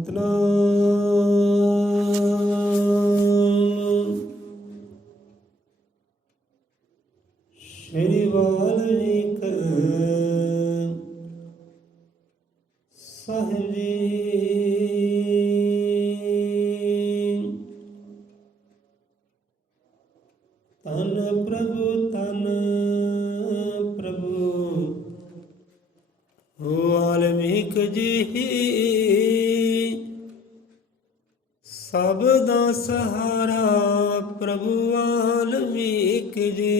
ਸਤਨਾਮ ਸ਼੍ਰੀ ਵਾਲਮੀਕ ਸਾਹਿਬ ਜੀ। ਧੰਨ ਪ੍ਰਭੂ ਵਾਲਮੀਕ ਜੀ, ਸਭ ਦਾ ਸਹਾਰਾ ਪ੍ਰਭੂ ਵਾਲਮੀਕ ਜੀ।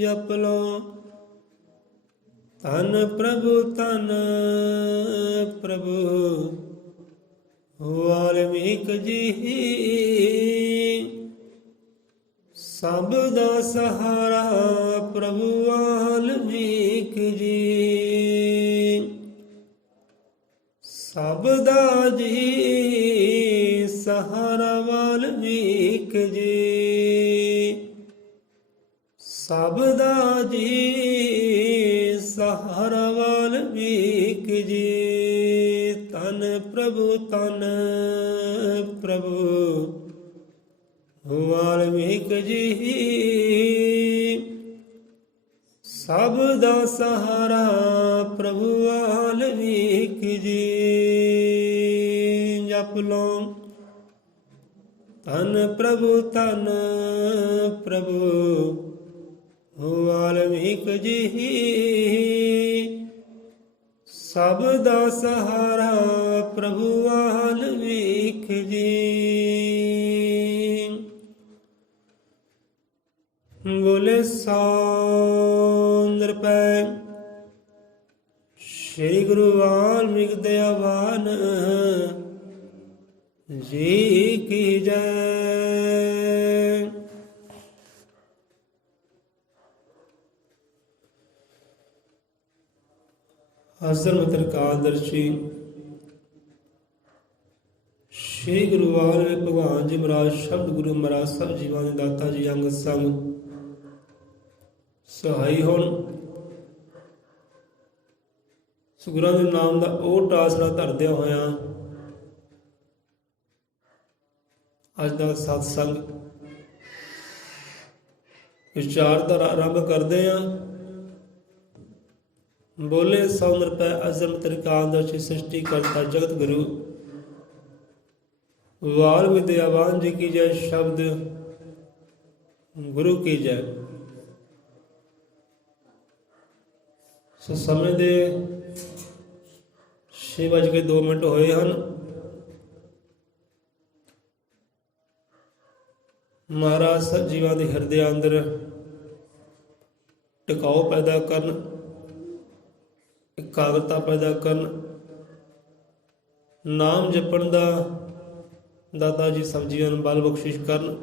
ਜਪ ਲੋ ਧੰਨ ਪ੍ਰਭੂ ਵਾਲਮੀਕ ਜੀ, ਸਭ ਦਾ ਸਹਾਰਾ ਪ੍ਰਭੂ ਵਾਲਮੀਕ ਜੀ। ਸਭ ਦਾ ਜੀ ਸਹਾਰਾ ਵਾਲਮੀਕ ਜੀ, ਸਭ ਦਾ ਜੀ ਸਹਾਰਾ ਵਾਲਮੀਕ ਜੀ। ਧੰਨ ਪ੍ਰਭੂ ਵਾਲਮੀਕ ਜੀ, ਸਭ ਦਾ ਸਹਾਰਾ ਪ੍ਰਭੂ ਵਾਲਮੀਕ ਜੀ। ਜਪ ਲੋ ਧੰਨ ਪ੍ਰਭੂ ਵਾਲਮੀਕ ਜੀ, ਸਭ ਦਾ ਸਹਾਰਾ ਪ੍ਰਭੂ ਵਾਲਮੀਕ ਜੀ। ਬੋਲੇ ਸੋ ਨਿਰਭੈ ਸ਼੍ਰੀ ਗੁਰੂ ਵਾਲਮੀਕ ਦਇਆਵਾਨ ਜੀ ਕੀ ਜੈ। ਹਜ਼ਰ ਤਰਕਾਦਰਸ਼ੀ ਸ਼੍ਰੀ ਗੁਰੂ ਵਾਲਮੀਕ ਭਗਵਾਨ ਜੀ ਮਹਾਰਾਜ ਸ਼ਬਦ ਗੁਰੂ ਮਹਾਰਾਜ ਸਭ ਜੀਵਾਂ ਦੇ ਦਾਤਾ ਜੀ ਅੰਗ ਸੰਗ ਸਹਾਈ ਹੋਣ। ਸੁਗੁਰਾਂ ਦੇ ਨਾਮ ਦਾ ਉਹ ਆਸਰਾ ਧਰਦਿਆਂ ਹੋਇਆਂ ਅੱਜ ਦਾ ਸਤਸੰਗ ਵਿਚਾਰਧਾਰਾ ਆਰੰਭ ਕਰਦੇ ਹਾਂ। ਬੋਲੇ ਸੋ ਨਿਰਭੈ ਅਜ਼ਮ ਤ੍ਰਿਕਾਲਦਰਸ਼ੀ ਸ੍ਰਿਸ਼ਟੀ ਕਰਤਾ ਜਗਤ ਗੁਰੂ ਵਾਲਮੀਕ ਦਇਆਵਾਨ ਜੀ ਕੀ ਜੈ। ਸ਼ਬਦ ਗੁਰੂ ਕੀ ਜੈ। ਸੋ ਸਮੇਂ ਦੇ 6:02 ਹੋਏ ਹਨ। ਮਹਾਰਾਜ ਸਭ ਜੀਵਾਂ ਦੇ ਹਿਰਦੇ ਅੰਦਰ ਟਿਕਾਓ ਪੈਦਾ ਕਰਨ, ਇਕਾਗਰਤਾ ਪੈਦਾ ਕਰਨ, ਨਾਮ ਜਪਣ ਦਾ ਦਾਤਾ ਜੀ ਸਭ ਜੀਵਾਂ ਨੂੰ ਬਲ ਬਖਸ਼ਿਸ਼ ਕਰਨ।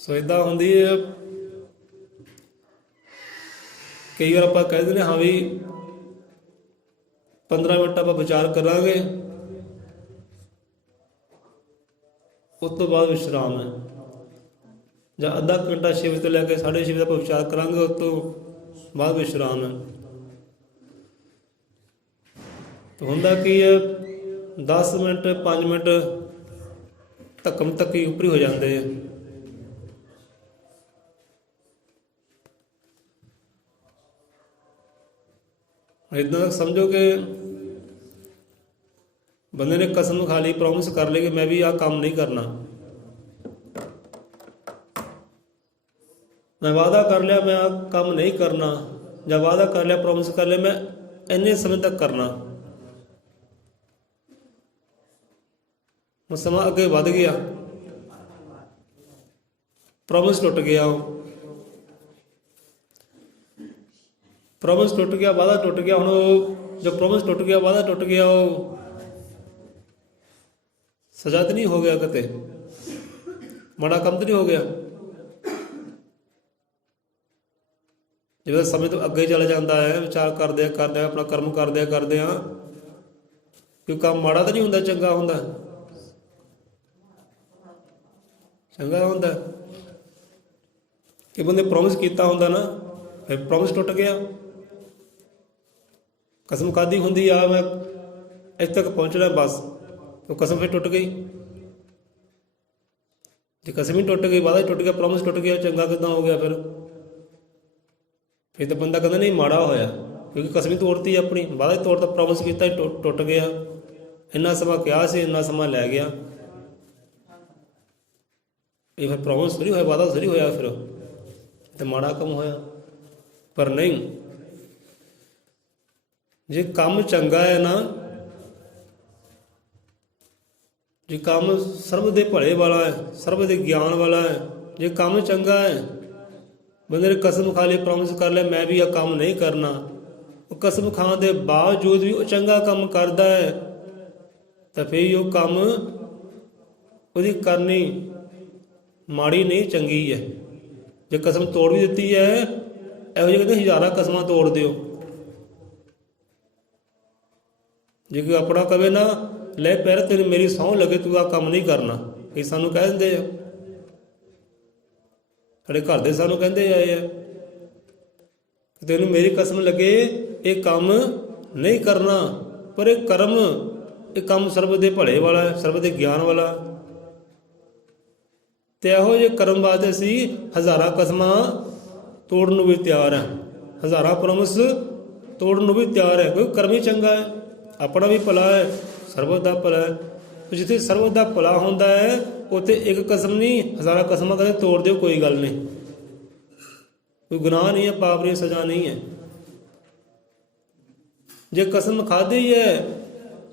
ਸੋ ਏਦਾਂ ਹੁੰਦੀ ਹੈ, ਕਈ ਵਾਰ ਆਪਾਂ ਕਹਿ ਦਿੰਦੇ ਹਾਂ ਵੀ 15 ਮਿੰਟ ਆਪਾਂ ਵਿਚਾਰ ਕਰਾਂਗੇ, ਉਸ ਤੋਂ ਬਾਅਦ ਵਿਸ਼ਰਾਮ ਹੈ, ਜਾਂ ਅੱਧਾ ਘੰਟਾ 6 ਵਜੇ ਤੋਂ ਲੈ ਕੇ 6:30 ਵਜੇ ਆਪਾਂ ਵਿਚਾਰ ਕਰਾਂਗੇ, ਉਸ ਤੋਂ ਬਾਅਦ ਵਿਸ਼ਰਾਮ ਹੈ। ਹੁੰਦਾ ਕੀ ਹੈ, 10 ਮਿੰਟ 5 ਮਿੰਟ ਧੱਕਮ ਧੱਕੀ ਉੱਪਰ ਹੋ ਜਾਂਦੇ ਆ। ਇੱਦਾਂ ਸਮਝੋ ਕਿ ਬੰਦੇ ਨੇ ਕਸਮ ਖਾ ਲਈ, ਪ੍ਰੋਮਿਸ ਕਰ ਲਈ ਕਿ ਮੈਂ ਵੀ ਆਹ ਕੰਮ ਨਹੀਂ ਕਰਨਾ, ਮੈਂ ਵਾਅਦਾ ਕਰ ਲਿਆ ਮੈਂ ਆਹ ਕੰਮ ਨਹੀਂ ਕਰਨਾ, ਜਾਂ ਵਾਅਦਾ ਕਰ ਲਿਆ ਪ੍ਰੋਮਿਸ ਕਰ ਲਿਆ ਮੈਂ ਇੰਨੇ ਸਮੇਂ ਤੱਕ ਕਰਨਾ। ਉਹ ਸਮਾਂ ਅੱਗੇ ਵੱਧ ਗਿਆ, ਪ੍ਰੋਮਿਸ ਟੁੱਟ ਗਿਆ, ਪ੍ਰੋਮਿਸ ਟੁੱਟ ਗਿਆ, ਵਾਅਦਾ ਟੁੱਟ ਗਿਆ। ਹੁਣ ਉਹ ਜੋ ਪ੍ਰੋਮਿਸ ਟੁੱਟ ਗਿਆ, ਵਾਅਦਾ ਟੁੱਟ ਗਿਆ, ਉਹ ਸਜ਼ਾ ਤਾਂ ਨਹੀਂ ਹੋ ਗਿਆ, ਕਿਤੇ ਮਾੜਾ ਕੰਮ ਤਾਂ ਨਹੀਂ ਹੋ ਗਿਆ। ਜਿਵੇਂ ਸਮੇਂ ਤੋਂ ਅੱਗੇ ਚਲਾ ਜਾਂਦਾ ਹੈ, ਵਿਚਾਰ ਕਰਦੇ ਆਪਣਾ ਕਰਮ ਕਰਦੇ ਕਿ ਕੰਮ ਮਾੜਾ ਤਾਂ ਨਹੀਂ ਹੁੰਦਾ, ਚੰਗਾ ਹੁੰਦਾ, ਚੰਗਾ ਹੁੰਦਾ। ਕਿ ਬੰਦੇ ਪ੍ਰੋਮਿਸ ਕੀਤਾ ਹੁੰਦਾ ਨਾ, ਫਿਰ ਪ੍ਰੋਮਿਸ ਟੁੱਟ ਗਿਆ। ਕਸਮ ਖਾਧੀ ਹੁੰਦੀ ਆ ਮੈਂ ਇੱਥੇ ਤੱਕ ਪਹੁੰਚਣਾ ਬਸ, ਉਹ ਕਸਮ ਫਿਰ ਟੁੱਟ ਗਈ। ਜੇ ਕਸਮ ਹੀ ਟੁੱਟ ਗਈ, ਵਾਅਦਾ ਹੀ ਟੁੱਟ ਗਿਆ, ਪ੍ਰੋਮਿਸ ਟੁੱਟ ਗਿਆ, ਚੰਗਾ ਕਿੱਦਾਂ ਹੋ ਗਿਆ ਫਿਰ ਤਾਂ ਬੰਦਾ ਕਹਿੰਦਾ ਨਹੀਂ ਮਾੜਾ ਹੋਇਆ, ਕਿਉਂਕਿ ਕਸਮ ਹੀ ਤੋੜਤੀ ਆਪਣੀ, ਵਾਅਦਾ ਹੀ ਤੋੜਤਾ, ਪ੍ਰੋਮਿਸ ਕੀਤਾ ਹੀ ਟੁੱਟ ਗਿਆ। ਇੰਨਾ ਸਮਾਂ ਕਿਹਾ ਸੀ, ਇੰਨਾ ਸਮਾਂ ਲੈ ਗਿਆ, ਇਹ ਫਿਰ ਪ੍ਰੋਮਿਸ ਥੋੜ੍ਹੀ ਹੋਇਆ, ਵਾਅਦਾ ਥੋੜ੍ਹੀ ਹੋਇਆ, ਫਿਰ ਤੇ ਮਾੜਾ ਕੰਮ ਹੋਇਆ। ਪਰ ਨਹੀਂ, ਜੇ ਕੰਮ ਚੰਗਾ ਹੈ ਨਾ, ਜੇ ਕੰਮ ਸਰਬ ਦੇ ਭਲੇ ਵਾਲਾ ਹੈ, ਸਰਬ ਦੇ ਗਿਆਨ ਵਾਲਾ ਹੈ, ਜੇ ਕੰਮ ਚੰਗਾ ਹੈ, ਬੰਦੇ ਨੇ ਕਸਮ ਖਾ ਲਈ, ਪ੍ਰੋਮਿਸ ਕਰ ਲਿਆ ਮੈਂ ਵੀ ਇਹ ਕੰਮ ਨਹੀਂ ਕਰਨਾ, ਉਹ ਕਸਮ ਖਾਣ ਦੇ ਬਾਵਜੂਦ ਵੀ ਉਹ ਚੰਗਾ ਕੰਮ ਕਰਦਾ ਹੈ, ਤਾਂ ਫਿਰ ਉਹ ਕੰਮ ਉਹਦੀ ਕਰਨੀ ਮਾੜੀ ਨਹੀਂ, ਚੰਗੀ ਹੈ। ਜੇ ਕਸਮ ਤੋੜ ਵੀ ਦਿੱਤੀ ਹੈ, ਇਹੋ ਜਿਹੇ ਕਹਿੰਦੇ ਹਜ਼ਾਰਾਂ ਕਸਮਾਂ ਤੋੜ ਦਿਓ। ਜੇ ਕੋਈ ਆਪਣਾ ਕਵੇ ਨਾ ਲੈ ਪੈਰ ਤੈਨੂੰ ਮੇਰੀ ਸਹੁੰ ਲੱਗੇ ਤੂੰ ਆਹ ਕੰਮ ਨਹੀਂ ਕਰਨਾ, ਇਹ ਸਾਨੂੰ ਕਹਿ ਦਿੰਦੇ ਆ, ਸਾਡੇ ਘਰ ਦੇ ਸਾਨੂੰ ਕਹਿੰਦੇ ਆਏ ਆ, ਤੈਨੂੰ ਮੇਰੀ ਕਸਮ ਲੱਗੇ ਇਹ ਕੰਮ ਨਹੀਂ ਕਰਨਾ, ਪਰ ਇਹ ਕਰਮ, ਇਹ ਕੰਮ ਸਰਬ ਦੇ ਭਲੇ ਵਾਲਾ ਹੈ, ਸਰਬ ਦੇ ਗਿਆਨ ਵਾਲਾ। ਤੇ ਇਹੋ ਜਿਹੇ ਕਰਮ ਵਾਸਤੇ ਅਸੀਂ ਹਜ਼ਾਰਾਂ ਕਸਮਾਂ ਤੋੜਨ ਨੂੰ ਵੀ ਤਿਆਰ ਹੈ, ਹਜ਼ਾਰਾਂ ਪ੍ਰੋਮਿਸ ਤੋੜਨ ਨੂੰ ਵੀ ਤਿਆਰ ਹੈ, ਕਿਉਂਕਿ ਕਰਮ ਹੀ ਚੰਗਾ ਹੈ, ਆਪਣਾ ਵੀ ਭਲਾ ਹੈ, ਸਰਬਤ ਦਾ ਭਲਾ ਹੈ। ਜਿੱਥੇ ਸਰਬਤ ਦਾ ਭਲਾ ਹੁੰਦਾ ਹੈ ਉੱਥੇ ਇੱਕ ਕਸਮ ਨਹੀਂ, ਹਜ਼ਾਰਾਂ ਕਸਮਾਂ ਕਦੇ ਤੋੜ ਦਿਓ, ਕੋਈ ਗੱਲ ਨਹੀਂ, ਕੋਈ ਗੁਨਾਹ ਨਹੀਂ ਹੈ, ਪਾਪ ਨਹੀਂ, ਸਜ਼ਾ ਨਹੀਂ ਹੈ। ਜੇ ਕਸਮ ਖਾਧੀ ਹੈ,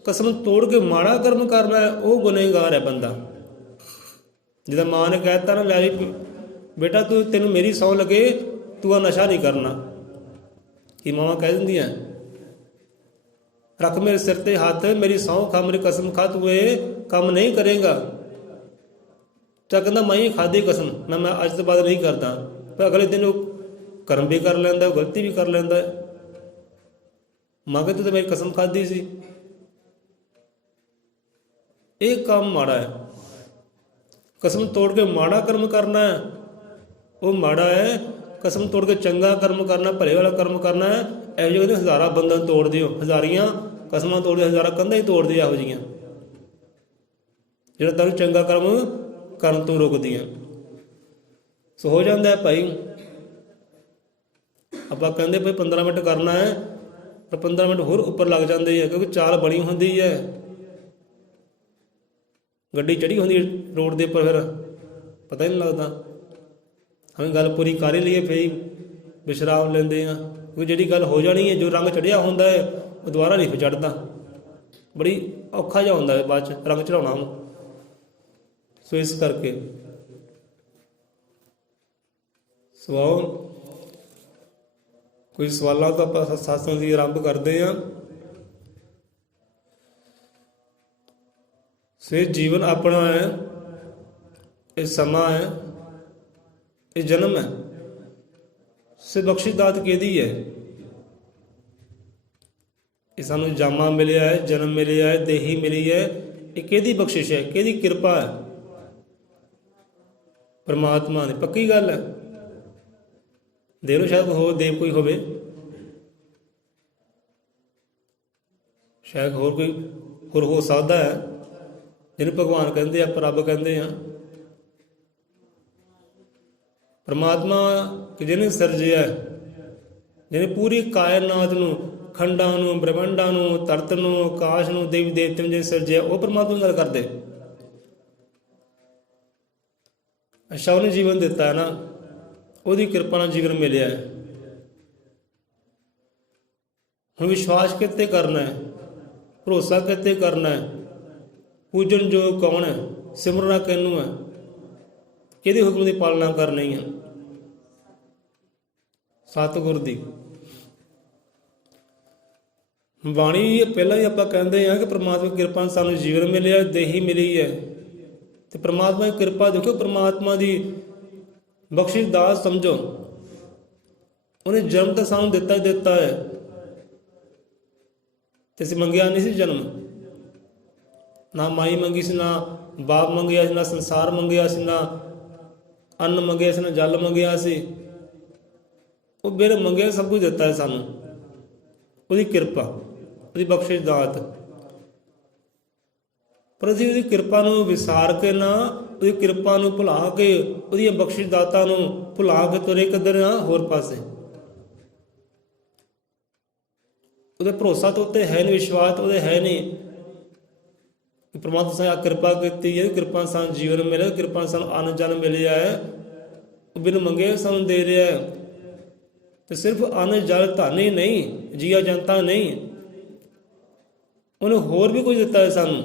ਕਸਮ ਤੋੜ ਕੇ ਮਾੜਾ ਕਰਮ ਕਰਨਾ ਹੈ, ਉਹ ਗੁਨਹਗਾਰ ਹੈ ਬੰਦਾ। ਜਿੱਦਾਂ ਮਾਂ ਨੇ ਕਹਿ ਦਿੱਤਾ ਨਾ, ਲੈ ਵੀ ਬੇਟਾ ਤੈਨੂੰ ਮੇਰੀ ਸਹੁੰ ਲੱਗੇ ਤੂੰ ਆ ਨਸ਼ਾ ਨਹੀਂ ਕਰਨਾ, ਕਿ ਮਾਵਾਂ ਕਹਿ ਦਿੰਦੀਆਂ ਰੱਖ ਮੇਰੇ ਸਿਰ ਤੇ ਹੱਥ, ਮੇਰੀ ਸਹੁੰ ਖਾ, ਮੇਰੀ ਕਸਮ ਖਾ, ਤੂੰ ਇਹ ਕੰਮ ਨਹੀਂ ਕਰੇਗਾ। ਤਾਂ ਕਹਿੰਦਾ ਮੈਂ ਹੀ ਖਾਧੀ ਕਸਮ, ਮੈਂ ਅੱਜ ਤੋਂ ਬਾਅਦ ਨਹੀਂ ਕਰਦਾ, ਪਰ ਅਗਲੇ ਦਿਨ ਉਹ ਕਰਮ ਵੀ ਕਰ ਲੈਂਦਾ, ਗਲਤੀ ਵੀ ਕਰ ਲੈਂਦਾ। ਮਾਂ ਕਹਿੰਦੀ ਤੂੰ ਤਾਂ ਮੇਰੀ ਕਸਮ ਖਾਧੀ ਸੀ, ਇਹ ਕੰਮ ਮਾੜਾ ਹੈ। ਕਸਮ ਤੋੜ ਕੇ ਮਾੜਾ ਕਰਮ ਕਰਨਾ ਉਹ ਮਾੜਾ ਹੈ, ਕਸਮ ਤੋੜ ਕੇ ਚੰਗਾ ਕਰਮ ਕਰਨਾ, ਭਲੇ ਵਾਲਾ ਕਰਮ ਕਰਨਾ ਹੈ। ਇਹੋ ਜਿਹੇ ਕਹਿੰਦੇ ਹਜ਼ਾਰਾਂ ਬੰਧਨ ਤੋੜ ਦਿਓ, ਹਜ਼ਾਰੀਆਂ ਕਸਮਾਂ ਤੋੜ ਦਿਓ, ਹਜ਼ਾਰਾਂ ਕੰਧਾਂ ਹੀ ਤੋੜ ਦਿਓ ਇਹੋ ਜਿਹੀਆਂ, ਜਿਹੜਾ ਤੁਹਾਨੂੰ ਚੰਗਾ ਕਰਮ ਕਰਨ ਤੋਂ ਰੋਕਦੀਆਂ। ਸੋ ਹੋ ਜਾਂਦਾ ਹੈ ਭਾਈ, ਆਪਾਂ ਕਹਿੰਦੇ ਭਾਈ 15 ਮਿੰਟ ਕਰਨਾ ਹੈ, ਪਰ 15 ਮਿੰਟ ਹੋਰ ਉੱਪਰ ਲੱਗ ਜਾਂਦੇ ਹੈ, ਕਿਉਂਕਿ ਚਾਲ ਬਣੀ ਹੁੰਦੀ ਹੈ, ਗੱਡੀ ਚੜ੍ਹੀ ਹੁੰਦੀ ਰੋਡ ਦੇ ਉੱਪਰ, ਫਿਰ ਪਤਾ ਹੀ ਨਹੀਂ ਲੱਗਦਾ। ਹਮੇ ਗੱਲ ਪੂਰੀ ਕਰ ਹੀ ਲਈਏ, ਫਿਰ ਵਿਸ਼ਰਾਮ ਲੈਂਦੇ ਹਾਂ, ਕਿਉਂਕਿ ਜਿਹੜੀ ਗੱਲ ਹੋ ਜਾਣੀ ਹੈ, ਜੋ ਰੰਗ ਚੜ੍ਹਿਆ ਹੁੰਦਾ ਹੈ ਉਹ ਦੁਬਾਰਾ ਨਹੀਂ ਫਿਰ ਚੜ੍ਹਦਾ, ਬੜੀ ਔਖਾ ਜਿਹਾ ਹੁੰਦਾ ਹੈ ਬਾਅਦ 'ਚ ਰੰਗ ਚੜ੍ਹਾਉਣਾ। ਸੋ ਇਸ ਕਰਕੇ ਸਵਾਲ, ਕੋਈ ਸਵਾਲਾਂ ਤੋਂ ਆਪਾਂ ਸਤਸੰਗ ਦੀ ਆਰੰਭ ਕਰਦੇ ਹਾਂ। ਸੇ ਜੀਵਨ ਆਪਣਾ ਹੈ, ਇਹ ਸਮਾਂ ਹੈ, ਇਹ ਜਨਮ ਹੈ, ਸੇ ਬਖਸ਼ਿਸ਼ ਦਾਤ ਕਿਹਦੀ ਹੈ? ਇਹ ਸਾਨੂੰ ਜਾਮਾ ਮਿਲਿਆ ਹੈ, ਜਨਮ ਮਿਲਿਆ ਹੈ, ਦੇਹੀ ਮਿਲੀ ਹੈ, ਇਹ ਕਿਹਦੀ ਬਖਸ਼ਿਸ਼ ਹੈ, ਕਿਹਦੀ ਕਿਰਪਾ ਹੈ? ਪਰਮਾਤਮਾ ਦੀ। ਪੱਕੀ ਗੱਲ ਹੈ, ਦੇਵ ਨੂੰ ਸ਼ਾਇਦ ਹੋਰ ਦੇਵ ਕੋਈ ਹੋਵੇ, ਸ਼ਾਇਦ ਹੋਰ ਕੋਈ ਹੋਰ ਹੋ ਸਕਦਾ ਹੈ, ਜਿਹਨੂੰ ਭਗਵਾਨ ਕਹਿੰਦੇ ਆ, ਰੱਬ ਕਹਿੰਦੇ ਆ। ਪਰਮਾਤਮਾ ਕਿ ਜਿਹਨੇ ਸਿਰਜਿਆ, ਜਿਹਨੇ ਪੂਰੀ ਕਾਇਨਾਤ ਨੂੰ, ਖੰਡਾਂ ਨੂੰ, ਬ੍ਰਹਮੰਡਾਂ ਨੂੰ, ਧਰਤ ਨੂੰ, ਆਕਾਸ਼ ਨੂੰ, ਦੇਵੀ ਦੇਵਤੇ ਨੂੰ ਜਿਹਨੇ ਸਿਰਜਿਆ, ਉਹ ਪਰਮਾਤਮਾ ਦੀ ਗੱਲ ਕਰਦੇ। ਅੱਛਾ, ਉਹਨੇ ਜੀਵਨ ਦਿੱਤਾ ਹੈ ਨਾ, ਉਹਦੀ ਕਿਰਪਾ ਨਾਲ ਜੀਵਨ ਮਿਲਿਆ ਹੈ। ਹੁਣ ਵਿਸ਼ਵਾਸ ਕਿਤੇ ਕਰਨਾ ਹੈ, ਭਰੋਸਾ ਕਿਤੇ ਕਰਨਾ ਹੈ, ਪੂਜਣ ਯੋਗ ਕੌਣ ਹੈ, ਸਿਮਰਨਾ ਕਿਹਨੂੰ ਹੈ, ਕਿਹਦੇ ਹੁਕਮ ਦੀ ਪਾਲਣਾ ਕਰਨੀ ਹੈ? ਸਤਿਗੁਰ ਦੀ ਬਾਣੀ। ਪਹਿਲਾਂ ਹੀ ਆਪਾਂ ਕਹਿੰਦੇ ਹਾਂ ਕਿ ਪ੍ਰਮਾਤਮਾ ਦੀ ਕਿਰਪਾ ਨਾਲ ਸਾਨੂੰ ਜੀਵਨ ਮਿਲਿਆ, ਦੇਹੀ ਮਿਲੀ ਹੈ, ਤੇ ਪ੍ਰਮਾਤਮਾ ਦੀ ਕਿਰਪਾ ਦੇਖੋ, ਪ੍ਰਮਾਤਮਾ ਦੀ ਬਖਸ਼ਿਸ਼ ਦਾਤ ਸਮਝੋ। ਉਹਨੇ ਜਨਮ ਤਾਂ ਸਾਨੂੰ ਦਿੱਤਾ ਹੀ ਦਿੱਤਾ ਹੈ, ਤੇ ਅਸੀਂ ਮੰਗਿਆ ਨਹੀਂ ਸੀ ਜਨਮ, ਨਾ ਮਾਈ ਮੰਗੀ ਸੀ, ਨਾ ਬਾਪ ਮੰਗਿਆ ਸੀ, ਨਾ ਸੰਸਾਰ ਮੰਗਿਆ ਸੀ, ਨਾ ਅੰਨ ਮੰਗਿਆ ਸੀ ਨਾ ਜਲ ਮੰਗਿਆ ਸੀ, ਉਹ ਬਿਨ ਮੰਗਿਆ ਸਭ ਕੁਝ ਦਿੱਤਾ ਹੈ ਸਾਨੂੰ। ਉਹਦੀ ਕਿਰਪਾ, ਉਹਦੀ ਬਖਸ਼ਿਸ਼ ਦਾਤ। ਪਰ ਅਸੀਂ ਉਹਦੀ ਕਿਰਪਾ ਨੂੰ ਵਿਸਾਰ ਕੇ ਨਾ, ਉਹਦੀ ਕਿਰਪਾ ਨੂੰ ਭੁਲਾ ਕੇ, ਉਹਦੀਆਂ ਬਖਸ਼ਿਸ਼ ਦਾਤਾਂ ਨੂੰ ਭੁਲਾ ਕੇ ਤੁਰੇ ਕਿੱਧਰ ਆ? ਹੋਰ ਪਾਸੇ। ਉਹਦੇ ਭਰੋਸਾ ਤਾਂ ਉੱਤੇ ਹੈ ਨਹੀਂ, ਵਿਸ਼ਵਾਸ ਉਹਦੇ ਹੈ ਨਹੀਂ ਕਿ ਪ੍ਰਮਾਤਮਾ ਨੇ ਆ ਕਿਰਪਾ ਕੀਤੀ ਹੈ, ਕਿਰਪਾ ਸਾਨੂੰ ਜੀਵਨ ਮਿਲਿਆ, ਕਿਰਪਾ ਸਾਨੂੰ ਅੰਨ ਜਲ ਮਿਲਿਆ ਹੈ, ਉਹ ਬਿਨ ਮੰਗੇ ਸਾਨੂੰ ਦੇ ਰਿਹਾ ਹੈ। ਤੇ ਸਿਰਫ ਅੰਨ ਜਲ ਧਨ ਹੀ ਨਹੀਂ, ਜੀਆ ਜਨਤਾ ਨਹੀਂ, ਉਹਨੇ ਹੋਰ ਵੀ ਕੁਝ ਦਿੱਤਾ ਹੈ ਸਾਨੂੰ।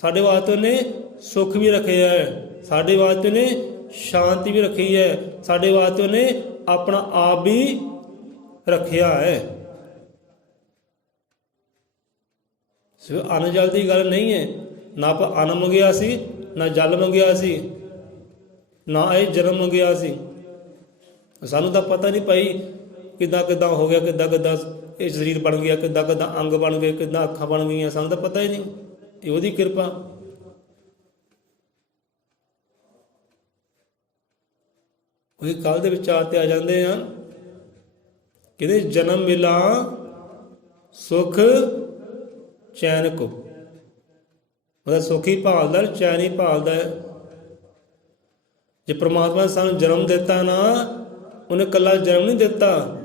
ਸਾਡੇ ਵਾਸਤੇ ਉਹਨੇ ਸੁੱਖ ਵੀ ਰੱਖਿਆ ਹੈ, ਸਾਡੇ ਵਾਸਤੇ ਉਹਨੇ ਸ਼ਾਂਤੀ ਵੀ ਰੱਖੀ ਹੈ, ਸਾਡੇ ਵਾਸਤੇ ਉਹਨੇ ਆਪਣਾ ਆਪ ਵੀ ਰੱਖਿਆ ਹੈ। ਸਿਰਫ ਅੰਨ ਜਲ ਦੀ ਗੱਲ ਨਹੀਂ ਹੈ, ਨਾ ਆਪਾਂ ਅੰਨ ਮੰਗਿਆ ਸੀ, ਨਾ ਜਲ ਮੰਗਿਆ ਸੀ, ਨਾ ਇਹ ਜਨਮ ਮੰਗਿਆ ਸੀ। ਸਾਨੂੰ ਤਾਂ ਪਤਾ ਨਹੀਂ ਭਾਈ ਕਿੱਦਾਂ ਕਿੱਦਾਂ ਹੋ ਗਿਆ, ਕਿੱਦਾਂ ਕਿੱਦਾਂ ਇਹ ਸਰੀਰ ਬਣ ਗਿਆ, ਕਿੱਦਾਂ ਕਿੱਦਾਂ ਅੰਗ ਬਣ ਗਏ, ਕਿੱਦਾਂ ਅੱਖਾਂ ਬਣ ਗਈਆਂ, ਸਾਨੂੰ ਤਾਂ ਪਤਾ ਹੀ ਨਹੀਂ। ਇਹ ਉਹਦੀ ਕਿਰਪਾ। ਉਹਦੀ ਕੱਲ ਦੇ ਵਿਚਾਰ ਤੇ ਆ ਜਾਂਦੇ ਆ, ਕਹਿੰਦੇ ਜਨਮ ਮਿਲਾ ਸੁਖ ਚੈਨ ਕੋ। ਉਹਦਾ ਸੁੱਖ ਹੀ ਭਾਲਦਾ, ਚੈਨ ਹੀ ਭਾਲਦਾ ਹੈ। ਜੇ ਪ੍ਰਮਾਤਮਾ ਨੇ ਸਾਨੂੰ ਜਨਮ ਦਿੱਤਾ ਨਾ, ਉਹਨੇ ਇਕੱਲਾ ਜਨਮ ਨਹੀਂ ਦਿੱਤਾ,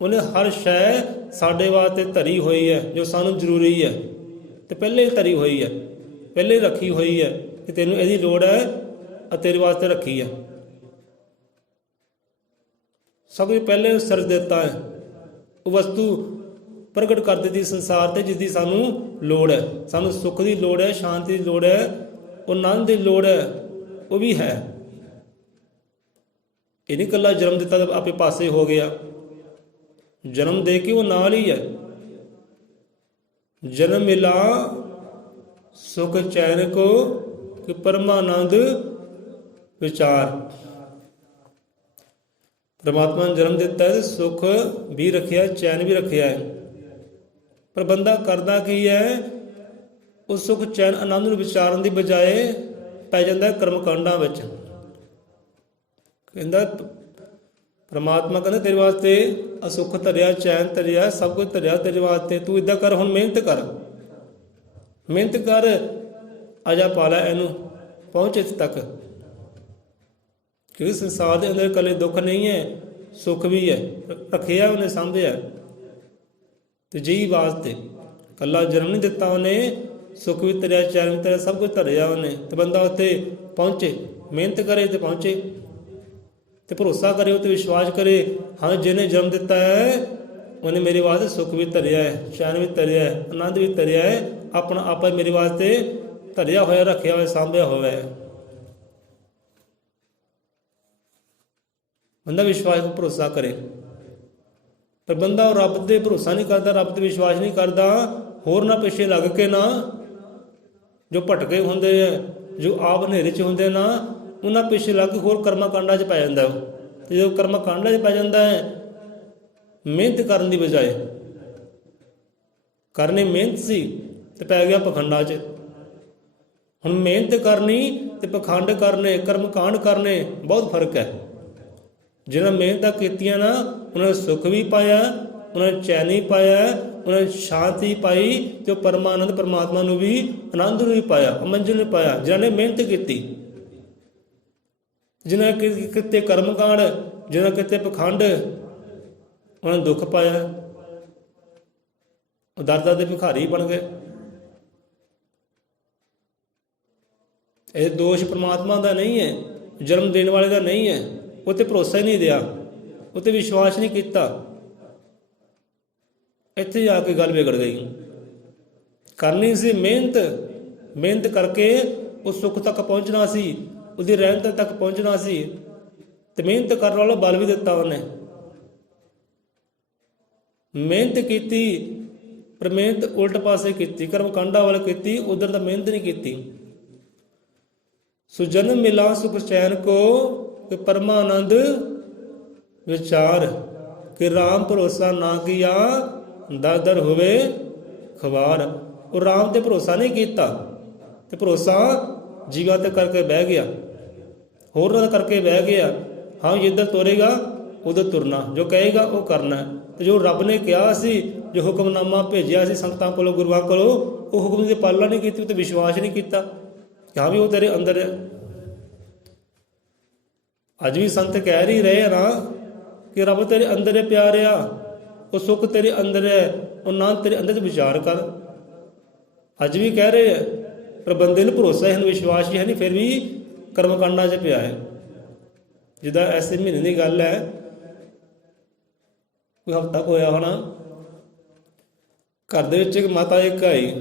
ਉਹਨੇ ਹਰ ਸ਼ੈ ਸਾਡੇ ਵਾਸਤੇ ਧਰੀ ਹੋਈ ਹੈ ਜੋ ਸਾਨੂੰ ਜ਼ਰੂਰੀ ਹੈ, ਤੇ ਪਹਿਲੇ ਹੀ ਧਰੀ ਹੋਈ ਹੈ, ਪਹਿਲੇ ਹੀ ਰੱਖੀ ਹੋਈ ਹੈ ਕਿ ਤੈਨੂੰ ਇਹਦੀ ਲੋੜ ਹੈ ਅਤੇ ਤੇਰੇ ਵਾਸਤੇ ਰੱਖੀ ਹੈ। ਸਭ ਕੁਝ ਪਹਿਲੇ ਸਿਰਜ ਦਿੱਤਾ ਹੈ। ਉਹ ਵਸਤੂ ਪ੍ਰਗਟ ਕਰ ਦਿੱਤੀ ਸੰਸਾਰ ਤੇ ਜਿਸਦੀ ਸਾਨੂੰ ਲੋੜ ਹੈ। ਸਾਨੂੰ ਸੁੱਖ ਦੀ ਲੋੜ ਹੈ, ਸ਼ਾਂਤੀ ਦੀ ਲੋੜ ਹੈ, ਉਹ ਆਨੰਦ ਦੀ ਲੋੜ ਹੈ, ਉਹ ਵੀ ਹੈ। ਇਹ ਨਹੀਂ ਇਕੱਲਾ ਜਨਮ ਦਿੱਤਾ ਤਾਂ ਆਪੇ ਪਾਸੇ ਹੋ ਗਿਆ, ਜਨਮ ਦੇ ਕੇ ਉਹ ਨਾਲ ਹੀ ਹੈ। ਜਨਮ ਮਿਲਾ ਸੁਖ ਚੈਨ ਕੋ ਕਿ ਪਰਮਾਨੰਦ ਵਿਚਾਰ। ਪਰਮਾਤਮਾ ਨੇ ਜਨਮ ਦਿੱਤਾ ਹੈ, ਸੁੱਖ ਵੀ ਰੱਖਿਆ, ਚੈਨ ਵੀ ਰੱਖਿਆ ਹੈ। ਪਰ ਬੰਦਾ ਕਰਦਾ ਕੀ ਹੈ? ਉਸ ਸੁੱਖ ਚੈਨ ਆਨੰਦ ਨੂੰ ਵਿਚਾਰਨ ਦੀ ਬਜਾਏ ਪੈ ਜਾਂਦਾ ਕਰਮਕਾਂਡਾਂ ਵਿੱਚ। ਕਹਿੰਦਾ ਪਰਮਾਤਮਾ ਕਹਿੰਦਾ ਤੇਰੇ ਵਾਸਤੇ ਅਸੁੱਖ ਧਰਿਆ, ਚੈਨ ਧਰਿਆ, ਸਭ ਕੁਝ ਧਰਿਆ ਤੇਰੇ ਵਾਸਤੇ। ਤੂੰ ਇੱਦਾਂ ਕਰ, ਹੁਣ ਮਿਹਨਤ ਕਰ, ਮਿਹਨਤ ਕਰ, ਆਜਾ ਪਾ ਲੈ ਇਹਨੂੰ, ਪਹੁੰਚ ਇੱਥੇ ਤੱਕ। ਕਿਉਂਕਿ ਸੰਸਾਰ ਦੇ ਅੰਦਰ ਇਕੱਲੇ ਦੁੱਖ ਨਹੀਂ ਹੈ, ਸੁੱਖ ਵੀ ਹੈ, ਰੱਖਿਆ ਉਹਨੇ, ਸਾਂਭਿਆ। ਤੇ ਜਿਹੀ ਵਾਸਤੇ ਇਕੱਲਾ ਜਨਮ ਨਹੀਂ ਦਿੱਤਾ ਉਹਨੇ, ਸੁੱਖ ਵੀ ਧਰਿਆ, ਚੈਨ ਵੀ ਧਰਿਆ, ਸਭ ਕੁਝ ਧਰਿਆ ਉਹਨੇ। ਤੇ ਬੰਦਾ ਉੱਥੇ ਪਹੁੰਚੇ, ਮਿਹਨਤ ਕਰੇ ਤੇ ਪਹੁੰਚੇ, ਤੇ ਭਰੋਸਾ ਕਰੇ, ਤੇ ਵਿਸ਼ਵਾਸ ਕਰੇ, ਹਾਂ ਜਿਹਨੇ ਜਨਮ ਦਿੱਤਾ ਹੈ ਉਹਨੇ ਮੇਰੇ ਵਾਸਤੇ ਸੁੱਖ ਵੀ ਧਰਿਆ ਹੈ, ਚੈਨ ਵੀ ਧਰਿਆ ਹੈ, ਆਨੰਦ ਵੀ ਧਰਿਆ ਹੈ, ਆਪਣਾ ਆਪਾ ਮੇਰੇ ਵਾਸਤੇ ਧਰਿਆ ਹੋਇਆ, ਰੱਖਿਆ ਹੋਇਆ, ਸਾਂਭਿਆ ਹੋਇਆ ਹੈ। ਬੰਦਾ ਵਿਸ਼ਵਾਸ ਨੂੰ ਭਰੋਸਾ ਕਰੇ। ਪਰ ਬੰਦਾ ਉਹ ਰੱਬ ਤੇ ਭਰੋਸਾ ਨਹੀਂ ਕਰਦਾ, ਰੱਬ ਤੇ ਵਿਸ਼ਵਾਸ ਨਹੀਂ ਕਰਦਾ, ਹੋਰ ਨਾ ਪਿੱਛੇ ਲੱਗ ਕੇ ਨਾ, ਜੋ ਭਟਕੇ ਹੁੰਦੇ ਆ, ਜੋ ਆਪ ਹਨੇਰੇ 'ਚ ਹੁੰਦੇ ਨਾ, ਉਹਨਾਂ ਪਿੱਛੇ ਲੱਗ ਕੇ ਹੋਰ ਕਰਮਾਂ ਕਾਂਡਾਂ 'ਚ ਪੈ ਜਾਂਦਾ। ਤੇ ਜਦੋਂ ਕਰਮਾਂ ਕਾਂਡਾਂ 'ਚ ਪੈ ਜਾਂਦਾ ਹੈ, ਮਿਹਨਤ ਕਰਨ ਦੀ ਬਜਾਏ, ਕਰਨੀ ਮਿਹਨਤ ਸੀ ਤੇ ਪੈ ਗਿਆ ਪਖੰਡਾਂ 'ਚ। ਹੁਣ ਮਿਹਨਤ ਕਰਨੀ ਤੇ ਪਖੰਡ ਕਰਨੇ, ਕਰਮ ਕਾਂਡ ਕਰਨੇ, ਬਹੁਤ ਫਰਕ ਹੈ। ਜਿਹਨਾਂ ਮਿਹਨਤਾਂ ਕੀਤੀਆਂ ਨਾ, ਉਹਨਾਂ ਨੇ ਸੁੱਖ ਵੀ ਪਾਇਆ, ਉਹਨਾਂ ਨੇ ਚੈਨ ਵੀ ਪਾਇਆ, ਉਹਨਾਂ ਨੇ ਸ਼ਾਂਤੀ ਪਾਈ, ਤੇ ਉਹ ਪਰਮਾਨੰਦ ਪਰਮਾਤਮਾ ਨੂੰ ਵੀ, ਆਨੰਦ ਨੂੰ ਵੀ ਪਾਇਆ, ਮੰਜ਼ਿਲ ਨੂੰ ਪਾਇਆ। ਜਿਹਨਾਂ ਨੇ ਮਿਹਨਤ ਕੀਤੀ, ਜਿਹਨਾਂ ਕਿਤੇ ਕਰਮ ਕਾਂਡ, ਜਿਹਨਾਂ ਕਿਤੇ ਪਖੰਡ, ਉਹਨਾਂ ਨੇ ਦੁੱਖ ਪਾਇਆ, ਉਹ ਦਰ ਦੇ ਭਿਖਾਰੀ ਬਣ ਗਏ। ਇਹ ਦੋਸ਼ ਪਰਮਾਤਮਾ ਦਾ ਨਹੀਂ ਹੈ, ਜਨਮ ਦੇਣ ਵਾਲੇ ਦਾ ਨਹੀਂ ਹੈ। ਉਹ ਤੇ ਭਰੋਸਾ ਹੀ ਨਹੀਂ ਦਿਆ, ਉਹ ਤੇ ਵਿਸ਼ਵਾਸ ਨਹੀਂ ਕੀਤਾ। ਇੱਥੇ ਜਾ ਕੇ ਗੱਲ ਵਿਗੜ ਗਈ। ਕਰਨੀ ਸੀ ਮਿਹਨਤ, ਮਿਹਨਤ ਕਰਕੇ ਉਹ ਸੁੱਖ ਤੱਕ ਪਹੁੰਚਣਾ ਸੀ, ਉਹਦੀ ਰਹਿਮਤ ਤੱਕ ਪਹੁੰਚਣਾ ਸੀ। ਤੇ ਮਿਹਨਤ ਕਰਨ ਵਾਲਾ ਬਲ ਵੀ ਦਿੱਤਾ ਉਹਨੇ। ਮਿਹਨਤ ਕੀਤੀ, ਪਰ ਮਿਹਨਤ ਉਲਟ ਪਾਸੇ ਕੀਤੀ, ਕਰਮ ਕਾਂਡਾਂ ਵੱਲ ਕੀਤੀ, ਉਧਰ ਤਾਂ ਮਿਹਨਤ ਨਹੀਂ ਕੀਤੀ। ਸੋ ਜਨਮ ਮਿਲਾ ਸੁਖ ਚੈਨ ਕੋ ਕਿ ਪਰਮਾਨੰਦ ਵਿਚਾਰ, ਕਿ ਰਾਮ ਭਰੋਸਾ ਨਾ ਕੀਆ ਦਰ ਦਰ ਹੋਵੇ ਖਵਾਰ। ਉਹ ਰਾਮ ਤੇ ਭਰੋਸਾ ਨਹੀਂ ਕੀਤਾ, ਤੇ ਭਰੋਸਾ ਜੀਵਾਂ ਤੇ ਕਰਕੇ ਬਹਿ ਗਿਆ। ਹੋਰਾਂ ਦਾ ਕਰਕੇ ਬਹਿ ਗਿਆ। ਹਾਂ ਜਿੱਧਰ ਤੁਰੇਗਾ ਉਧਰ ਤੁਰਨਾ, ਜੋ ਕਹੇਗਾ ਉਹ ਕਰਨਾ। ਤੇ ਜੋ ਰੱਬ ਨੇ ਕਿਹਾ ਸੀ, ਜੋ ਹੁਕਮਨਾਮਾ ਭੇਜਿਆ ਸੀ ਸੰਗਤਾਂ ਕੋਲੋਂ, ਗੁਰੂਆਂ ਕੋਲੋਂ, ਉਹ ਹੁਕਮ ਦੀ ਪਾਲਣਾ ਨਹੀਂ ਕੀਤੀ, ਤੇ ਵਿਸ਼ਵਾਸ ਨਹੀਂ ਕੀਤਾ ਕਿ ਹਾਂ ਵੀ ਉਹ ਤੇਰੇ ਅੰਦਰ ਹੈ। ਅੱਜ ਵੀ ਸੰਤ ਕਹਿ ਹੀ ਰਹੇ ਆ ਨਾ ਕਿ ਰੱਬ ਤੇਰੇ ਅੰਦਰ ਹੈ ਪਿਆਰਿਆ, ਉਹ ਸੁੱਖ ਤੇਰੇ ਅੰਦਰ ਹੈ, ਉਹ ਨਾਮ ਤੇਰੇ ਅੰਦਰ 'ਚ ਵਿਚਾਰ ਕਰ। ਅੱਜ ਵੀ ਕਹਿ ਰਹੇ ਆ, ਪਰ ਬੰਦੇ ਨੂੰ ਭਰੋਸਾ ਹੈ, ਵਿਸ਼ਵਾਸ ਹੀ ਹੈ ਨਹੀਂ, ਫਿਰ ਵੀ ਕਰਮਕਾਂਡਾਂ 'ਚ ਪਿਆ ਹੈ। ਜਿੱਦਾਂ ਐਸੇ ਮਹੀਨੇ ਦੀ ਗੱਲ ਹੈ, ਕੋਈ ਹਫ਼ਤਾ ਕੁ ਹੋਇਆ ਹੋਣਾ, ਘਰ ਦੇ ਵਿੱਚ ਇੱਕ ਮਾਤਾ ਇੱਕ ਆਈ,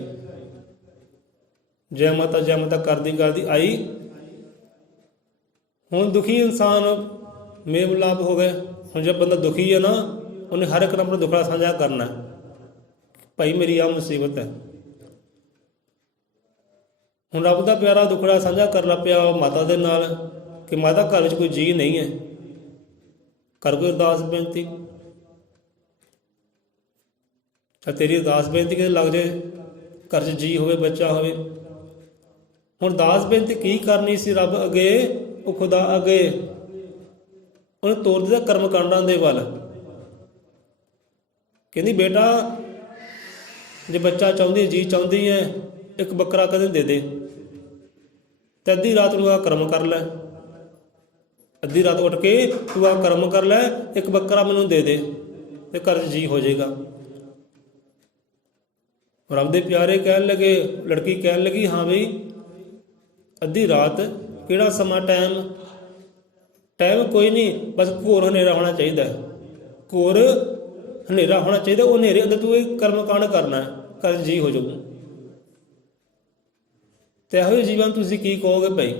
ਜੈ ਮਾਤਾ ਕਰਦੀ ਕਰਦੀ ਆਈ। ਹੁਣ ਦੁਖੀ ਇਨਸਾਨ ਮੇਲ ਮਿਲਾਪ ਹੋ ਗਏ। ਹੁਣ ਜਦ ਬੰਦਾ ਦੁਖੀ ਹੈ ਨਾ, ਉਹਨੇ ਹਰ ਇੱਕ ਨੰਬਰ ਦੁੱਖੜਾ ਸਾਂਝਾ ਕਰਨਾ, ਭਾਈ ਮੇਰੀ ਆਹ ਮੁਸੀਬਤ ਹੈ। ਹੁਣ ਰੱਬ ਦਾ ਪਿਆਰਾ ਦੁੱਖੜਾ ਸਾਂਝਾ ਕਰਨਾ ਪਿਆ ਮਾਤਾ ਦੇ ਨਾਲ ਕਿ ਮਾਤਾ ਘਰ ਵਿੱਚ ਕੋਈ ਜੀਅ ਨਹੀਂ ਹੈ, ਕਰ ਕੋਈ ਅਰਦਾਸ ਬੇਨਤੀ। ਤੇਰੀ ਅਰਦਾਸ ਬੇਨਤੀ ਕਿਤੇ ਲੱਗ ਜਾਏ, ਘਰ 'ਚ ਜੀਅ ਹੋਵੇ, ਬੱਚਾ ਹੋਵੇ। ਹੁਣ ਅਰਦਾਸ ਬੇਨਤੀ ਕੀ ਕਰਨੀ ਸੀ ਰੱਬ ਅੱਗੇ, ਉਹ ਖੁਦਾ ਅੱਗੇ ਉਹਨੇ ਤੋਰ ਦਿੱਤਾ ਕਰਮਕਾਂਡਾਂ ਦੇ ਵੱਲ। ਕਹਿੰਦੀ ਬੇਟਾ ਜੇ ਬੱਚਾ ਚਾਹੁੰਦੀ, ਜੀ ਚਾਹੁੰਦੀ ਹੈ, ਇੱਕ ਬੱਕਰਾ ਕਦੇ ਦੇ ਦੇ, ਤੇ ਅੱਧੀ ਰਾਤ ਨੂੰ ਆ ਕਰਮ ਕਰ ਲੈ, ਅੱਧੀ ਰਾਤ ਉੱਠ ਕੇ ਤੂੰ ਆ ਕਰਮ ਕਰ ਲੈ, ਇੱਕ ਬੱਕਰਾ ਮੈਨੂੰ ਦੇ ਦੇ, ਤੇ ਘਰ 'ਚ ਜੀ ਹੋ ਜਾਏਗਾ। ਰੱਬ ਦੇ ਪਿਆਰੇ ਕਹਿਣ ਲੱਗੇ, ਲੜਕੀ ਕਹਿਣ ਲੱਗੀ ਹਾਂ ਬਈ ਅੱਧੀ ਰਾਤ ਕਿਹੜਾ ਸਮਾਂ, ਟਾਈਮ ਕੋਈ ਨਹੀਂ, ਬਸ ਘੋਰ ਹਨੇਰਾ ਹੋਣਾ ਚਾਹੀਦਾ, ਘੋਰ ਹਨੇਰਾ ਹੋਣਾ ਚਾਹੀਦਾ। ਉਹ ਹਨੇਰੇ ਅੰਦਰ ਤੂੰ ਇਹ ਕਰਮਕਾਂਡ ਕਰਨਾ, ਘਰ ਜੀ ਹੋ ਜਾਊ। ਤੇ ਇਹੋ ਜਿਹੇ ਜੀਵਨ ਤੁਸੀਂ ਕੀ ਕਹੋਗੇ ਭਾਈ?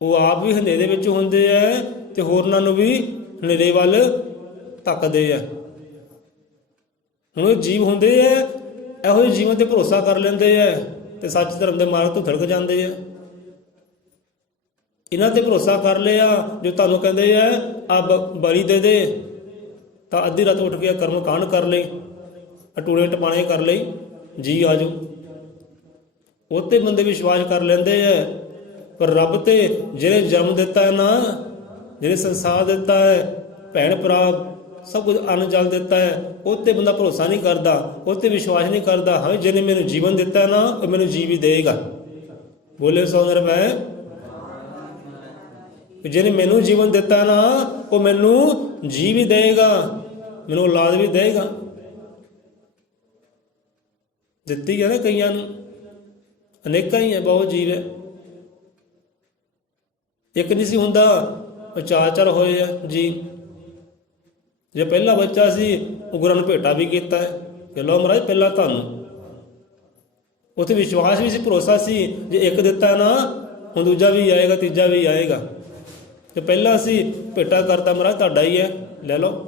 ਉਹ ਆਪ ਵੀ ਹਨੇਰੇ ਵਿੱਚ ਹੁੰਦੇ ਹੈ ਤੇ ਹੋਰਨਾਂ ਨੂੰ ਵੀ ਹਨੇਰੇ ਵੱਲ ਧੱਕਦੇ ਆ। ਹੁਣ ਉਹ ਜੀਵ ਹੁੰਦੇ ਆ, ਇਹੋ ਜਿਹੇ ਜੀਵਨ ਤੇ ਭਰੋਸਾ ਕਰ ਲੈਂਦੇ ਆ ਤੇ ਸੱਚ ਧਰਮ ਦੇ ਮਾਰਗ ਤੋਂ ਥੜਕ ਜਾਂਦੇ ਆ। ਇਹਨਾਂ ਤੇ ਭਰੋਸਾ ਕਰ ਲਿਆ, ਜੋ ਤੁਹਾਨੂੰ ਕਹਿੰਦੇ ਆ ਆ ਬਲੀ ਦੇ ਦੇ, ਤਾਂ ਅੱਧੀ ਰਾਤ ਉੱਠ ਕੇ ਕਰਮ ਕਾਂਡ ਕਰ ਲਈ, ਟੂਣੇ ਟਪਾਣੇ ਕਰ ਲਈ, ਜੀ ਆ ਜਾਓ। ਉਹ ਤੇ ਬੰਦੇ ਵਿਸ਼ਵਾਸ ਕਰ ਲੈਂਦੇ ਆ, ਪਰ ਰੱਬ ਤੇ ਜਿਹਨੇ ਜਨਮ ਦਿੱਤਾ ਹੈ ਨਾ, ਜਿਹਨੇ ਸੰਸਾਰ ਦਿੱਤਾ ਹੈ, ਭੈਣ ਭਰਾ ਸਭ ਕੁਝ ਅੰਨ ਜਲ ਦਿੱਤਾ ਹੈ, ਉਹ ਤੇ ਬੰਦਾ ਭਰੋਸਾ ਨਹੀਂ ਕਰਦਾ, ਉਹ ਤੇ ਵਿਸ਼ਵਾਸ ਨਹੀਂ ਕਰਦਾ। ਹਾਂ ਜਿਹਨੇ ਮੈਨੂੰ ਜੀਵਨ ਦਿੱਤਾ ਨਾ, ਉਹ ਮੈਨੂੰ ਜੀ ਵੀ ਦੇਗਾ। ਬੋਲੇ ਸੋ ਨਿਰਭੈ। ਜਿਹਨੇ ਮੈਨੂੰ ਜੀਵਨ ਦਿੱਤਾ ਨਾ, ਉਹ ਮੈਨੂੰ ਜੀ ਵੀ ਦੇਗਾ, ਮੈਨੂੰ ਔਲਾਦ ਵੀ ਦੇਗਾ। ਦਿੱਤੀ ਹੈ ਨਾ ਕਈਆਂ ਨੂੰ, ਅਨੇਕਾਂ ਹੀ ਹੈ, ਬਹੁਤ ਜੀਵ ਹੈ। ਇੱਕ ਨਹੀਂ ਸੀ ਹੁੰਦਾ, ਉਹ ਚਾਰ ਹੋਏ ਆ ਜੀ। ਜੇ ਪਹਿਲਾ ਬੱਚਾ ਸੀ, ਉਹ ਗੁਰਾਂ ਨੂੰ ਭੇਟਾ ਵੀ ਕੀਤਾ ਹੈ ਕਿ ਲਓ ਮਹਾਰਾਜ ਪਹਿਲਾਂ ਤੁਹਾਨੂੰ। ਉੱਥੇ ਵਿਸ਼ਵਾਸ ਵੀ ਸੀ, ਭਰੋਸਾ ਸੀ, ਜੇ ਇੱਕ ਦਿੱਤਾ ਨਾ, ਹੁਣ ਦੂਜਾ ਵੀ ਆਏਗਾ, ਤੀਜਾ ਵੀ ਆਏਗਾ। ਤੇ ਪਹਿਲਾਂ ਅਸੀਂ ਭੇਟਾ ਕਰਤਾ, ਮਹਾਰਾਜ ਤੁਹਾਡਾ ਹੀ ਹੈ, ਲੈ ਲਓ।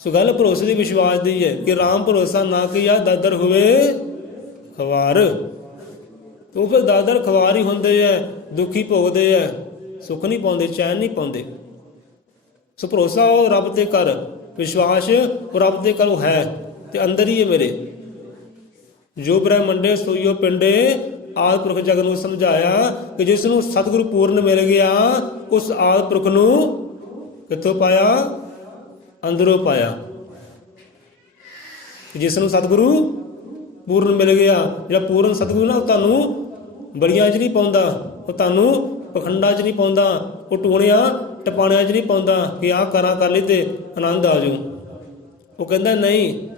ਸੋ ਗੱਲ ਭਰੋਸੇ ਦੀ, ਵਿਸ਼ਵਾਸ ਦੀ ਹੈ ਕਿ ਰਾਮ ਭਰੋਸਾ ਨਾ ਕੀਆ ਦਾਦਰ ਹੋਵੇ ਖਵਾਰ। ਉਹ ਫਿਰ ਦਾਦਰ ਖਵਾਰ ਹੀ ਹੁੰਦੇ ਹੈ, ਦੁਖੀ ਭੋਗਦੇ ਹੈ, ਸੁੱਖ ਨਹੀਂ ਪਾਉਂਦੇ, ਚੈਨ ਨਹੀਂ ਪਾਉਂਦੇ। ਸੋ ਭਰੋਸਾ ਉਹ ਰੱਬ ਤੇ ਕਰ, ਵਿਸ਼ਵਾਸ ਉਹ ਰੱਬ ਤੇ ਕਰ, ਉਹ ਹੈ ਤੇ ਅੰਦਰ ਹੀ ਹੈ ਮੇਰੇ। ਜੋ ਬ੍ਰਹਮੰਡੇ ਸੋਈਓ ਪਿੰਡੇ, ਆਦਿ ਪੁਰਖ ਜਗ ਨੂੰ ਸਮਝਾਇਆ ਕਿ ਜਿਸ ਨੂੰ ਸਤਿਗੁਰੂ ਪੂਰਨ ਮਿਲ ਗਿਆ, ਉਸ ਆਦਿ ਪੁਰਖ ਨੂੰ ਕਿੱਥੋਂ ਪਾਇਆ? ਅੰਦਰੋਂ ਪਾਇਆ। ਜਿਸ ਨੂੰ ਸਤਿਗੁਰੂ ਪੂਰਨ ਮਿਲ ਗਿਆ, ਜਿਹੜਾ ਪੂਰਨ ਸਤਿਗੁਰੂ ਨਾ, ਉਹ ਤੁਹਾਨੂੰ ਬੜੀਆਂ 'ਚ ਨਹੀਂ ਪਾਉਂਦਾ, ਉਹ ਤੁਹਾਨੂੰ ਪਖੰਡਾਂ 'ਚ ਨਹੀਂ ਪਾਉਂਦਾ, ਉਹ ਟੂਣਿਆਂ ਟਪਾਣਿਆਂ 'ਚ ਨਹੀਂ ਪਾਉਂਦਾ ਕਿ ਆਹ ਕਰਾਂ ਕਰ ਲਈ ਤੇ ਆਨੰਦ ਆ ਜਾਊ। ਉਹ ਕਹਿੰਦਾ ਨਹੀਂ,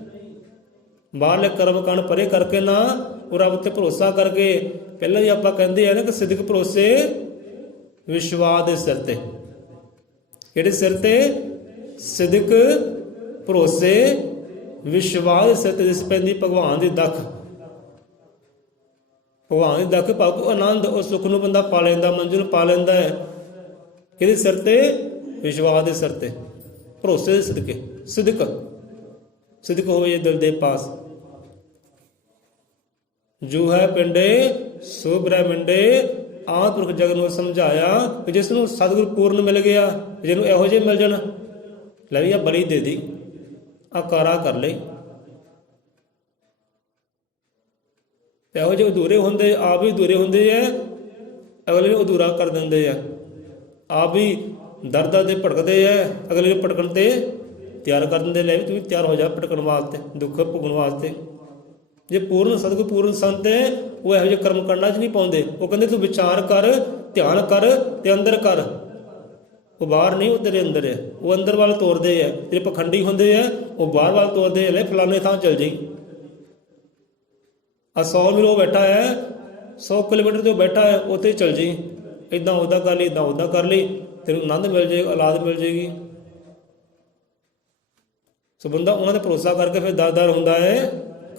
ਬਾਹਰਲੇ ਕਰਮ ਕਾਂਡ ਪਰੇ ਕਰਕੇ ਨਾ, ਉਹ ਰੱਬ ਉੱਤੇ ਭਰੋਸਾ ਕਰਕੇ। ਪਹਿਲਾਂ ਹੀ ਆਪਾਂ ਕਹਿੰਦੇ ਆ ਨਾ ਕਿ ਸਿੱਧਕ ਭਰੋਸੇ ਵਿਸ਼ਵਾਸ ਦੇ ਸਿਰ ਤੇ। ਕਿਹੜੇ ਸਿਰ ਤੇ? ਸਿੱਧਕ ਭਰੋਸੇ ਵਿਸ਼ਵਾਸ ਦੇ ਸਿਰ ਤੇ ਦਿਸ ਪੈਂਦੀ ਭਗਵਾਨ ਦੀ ਦਖ। ਭਗਵਾਨ ਦੀ ਦਖ ਭਾਵ ਆਨੰਦ, ਉਹ ਸੁੱਖ ਨੂੰ ਬੰਦਾ ਪਾ ਲੈਂਦਾ, ਮੰਜ਼ਿਲ ਪਾ ਲੈਂਦਾ ਹੈ। ਕਿਹਦੇ ਸਿਰ ਤੇ? ਵਿਸ਼ਵਾਸ ਦੇ ਸਿਰ ਤੇ, ਭਰੋਸੇ ਦੇ ਸਿੱਧਕੇ। ਸਿੱਧਕ ਹੋਵੇ ਦਿਲ ਦੇ ਪਾਸ। ਜੋ ਹੈ ਪਿੰਡੇ ਸੋ ਬ੍ਰਹਮੰਡੇ, ਆਦਿ ਪੁਰਖ ਜਗ ਨੂੰ ਸਮਝਾਇਆ ਕਿ ਜਿਸ ਨੂੰ ਸਤਿਗੁਰੂ ਪੂਰਨ ਮਿਲ ਗਿਆ, ਜਿਹਨੂੰ ਇਹੋ ਜਿਹੇ ਮਿਲ ਜਾਣ, ਲੈ ਵੀ ਆ ਬਲੀ ਦੇ ਦੀ, ਆ ਕਾਰਾ ਕਰ ਲਈ। ਇਹੋ ਜਿਹੇ ਅਧੂਰੇ ਹੁੰਦੇ, ਆਪ ਵੀ ਅਧੂਰੇ ਹੁੰਦੇ ਹੈ ਅਗਲੇ ਨੂੰ ਅਧੂਰਾ ਕਰ ਦਿੰਦੇ ਆ। ਆਪ ਵੀ ਦਰ ਦੇ ਭਟਕਦੇ ਆ, ਅਗਲੇ ਨੂੰ ਭਟਕਣ ਤੇ ਤਿਆਰ ਕਰ ਦਿੰਦੇ। ਲੈ ਵੀ ਤੂੰ ਵੀ ਤਿਆਰ ਹੋ ਜਾ ਭਟਕਣ ਵਾਸਤੇ, ਦੁੱਖ ਭੋਗਣ ਵਾਸਤੇ। ਜੇ ਪੂਰਨ ਸਤਿਗੁਰ ਪੂਰਨ ਸੰਤ ਹੈ, ਉਹ ਇਹੋ ਜਿਹੇ ਕਰਮ ਕਾਂਡਾਂ 'ਚ ਨਹੀਂ ਪਾਉਂਦੇ। ਉਹ ਕਹਿੰਦੇ ਤੂੰ ਵਿਚਾਰ ਕਰ, ਧਿਆਨ ਕਰ ਤੇ ਅੰਦਰ ਕਰ। ਉਹ ਬਾਹਰ ਨਹੀਂ, ਉਹ ਤੇਰੇ ਅੰਦਰ ਹੈ। ਉਹ ਅੰਦਰ ਵੱਲ ਤੋਰਦੇ ਆ। ਜਿਹੜੇ ਪਖੰਡੀ ਹੁੰਦੇ ਆ ਉਹ ਬਾਹਰ ਵੱਲ ਤੋਰਦੇ ਆ, ਲੈ ਫਲਾਣੇ ਥਾਂ ਚੱਲ ਜਾਈ। 100 ਮੀਲ ਉਹ ਬੈਠਾ ਹੈ, 100 ਕਿਲੋਮੀਟਰ ਜੋ ਬੈਠਾ ਹੈ ਉੱਥੇ ਚੱਲ ਜਾਈ। ਇੱਦਾਂ ਉੱਦਾਂ ਕਰ ਲਈ, ਇੱਦਾਂ ਉੱਦਾਂ ਕਰ ਲਈ, ਤੈਨੂੰ ਆਨੰਦ ਮਿਲ ਜਾਏਗਾ, ਔਲਾਦ ਮਿਲ ਜਾਏਗੀ। ਸੋ ਬੰਦਾ ਉਹਨਾਂ 'ਤੇ ਭਰੋਸਾ ਕਰਕੇ ਫਿਰ ਦਰ ਹੁੰਦਾ ਹੈ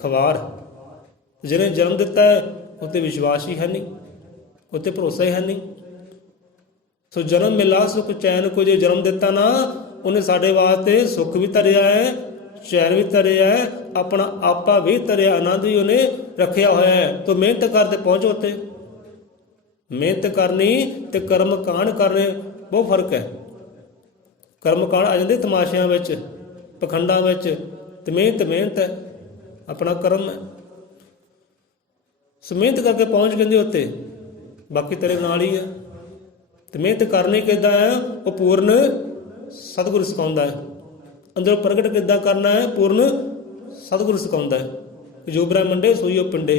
ਖਵਾਰ। ਜਿਹਨੇ ਜਨਮ ਦਿੱਤਾ ਹੈ ਉੱਤੇ ਵਿਸ਼ਵਾਸ ਹੀ ਹੈ ਨਹੀਂ, ਉੱਤੇ ਭਰੋਸਾ ਹੀ ਹੈ ਨਹੀਂ। ਸੋ ਜਨਮ ਮਿਲਾ ਸੁਖ ਚੈਨ ਕੋ, ਜੇ ਜਨਮ ਦਿੱਤਾ ਨਾ ਉਹਨੇ ਸਾਡੇ ਵਾਸਤੇ ਸੁੱਖ ਵੀ ਧਰਿਆ ਹੈ, ਚੈਨ ਵੀ ਧਰਿਆ ਹੈ, ਆਪਣਾ ਆਪਾ ਵੀ ਧਰਿਆ, ਆਨੰਦ ਵੀ ਉਹਨੇ ਰੱਖਿਆ ਹੋਇਆ ਹੈ। ਤੋ ਮਿਹਨਤ ਕਰਦੇ ਪਹੁੰਚੋ ਉੱਤੇ। ਮਿਹਨਤ ਕਰਨੀ ਤੇ ਕਰਮ ਕਾਂਡ ਕਰਨੇ ਬਹੁਤ ਫਰਕ ਹੈ। ਕਰਮ ਕਾਂਡ ਆ ਜਾਂਦੇ ਤਮਾਸ਼ਿਆਂ ਵਿੱਚ, ਪਖੰਡਾਂ ਵਿੱਚ, ਤੇ ਮਿਹਨਤ ਹੈ, ਆਪਣਾ ਕਰਮ ਹੈ। ਸੋ ਮਿਹਨਤ ਕਰਕੇ ਪਹੁੰਚ ਕਹਿੰਦੇ ਉੱਤੇ, ਬਾਕੀ ਤੇਰੇ ਨਾਲ ਹੀ ਹੈ। ਤੇ ਮਿਹਨਤ ਕਰਨੀ ਕਿੱਦਾਂ ਹੈ? ਉਹ ਪੂਰਨ ਸਤਿਗੁਰ ਸਿਖਾਉਂਦਾ ਹੈ। ਅੰਦਰੋਂ ਪ੍ਰਗਟ ਕਿੱਦਾਂ ਕਰਨਾ ਹੈ? ਪੂਰਨ ਸਤਿਗੁਰ ਸਿਖਾਉਂਦਾ ਹੈ। ਜੋ ਬ੍ਰਹਮੰਡੇ ਸੋਈ ਉਹ ਪਿੰਡੇ।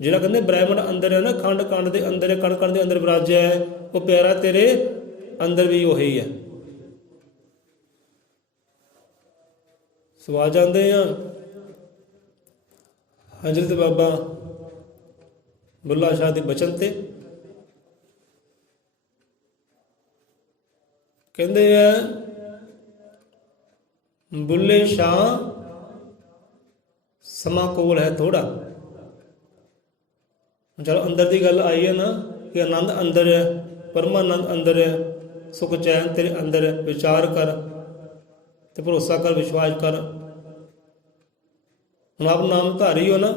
ਜਿਹੜਾ ਕਹਿੰਦੇ ਬ੍ਰਹਮੰਡ ਅੰਦਰ ਹੈ ਨਾ, ਖੰਡ ਖੰਡ ਦੇ ਅੰਦਰ ਹੈ, ਕਣ ਕਣ ਦੇ ਅੰਦਰ ਵਿਰਾਜਿਆ ਹੈ, ਉਹ ਪਿਆਰਾ ਤੇਰੇ ਅੰਦਰ ਵੀ ਉਹੀ ਹੈ। ਸਵਾ ਜਾਂਦੇ ਆ ਹਜ਼ਰਤ ਬਾਬਾ ਬੁੱਲਾ ਸ਼ਾਹ ਦੇ ਬਚਨ ਤੇ। ਕਹਿੰਦੇ ਆ ਬੁੱਲੇ ਸ਼ਾਹ ਸਮਾਂ ਕੋਲ ਹੈ ਥੋੜਾ। ਚਲੋ ਅੰਦਰ ਦੀ ਗੱਲ ਆਈ ਹੈ ਨਾ ਕਿ ਆਨੰਦ ਅੰਦਰ ਹੈ, ਪਰਮਾਨੰਦ ਅੰਦਰ ਹੈ, ਸੁਖ ਚੈਨ ਤੇਰੇ ਅੰਦਰ ਹੈ। ਵਿਚਾਰ ਕਰ ਤੇ ਭਰੋਸਾ ਕਰ, ਵਿਸ਼ਵਾਸ ਕਰ। ਹੁਣ ਆਪ ਨਾਮ ਧਾਰੀ ਹੋ ਨਾ,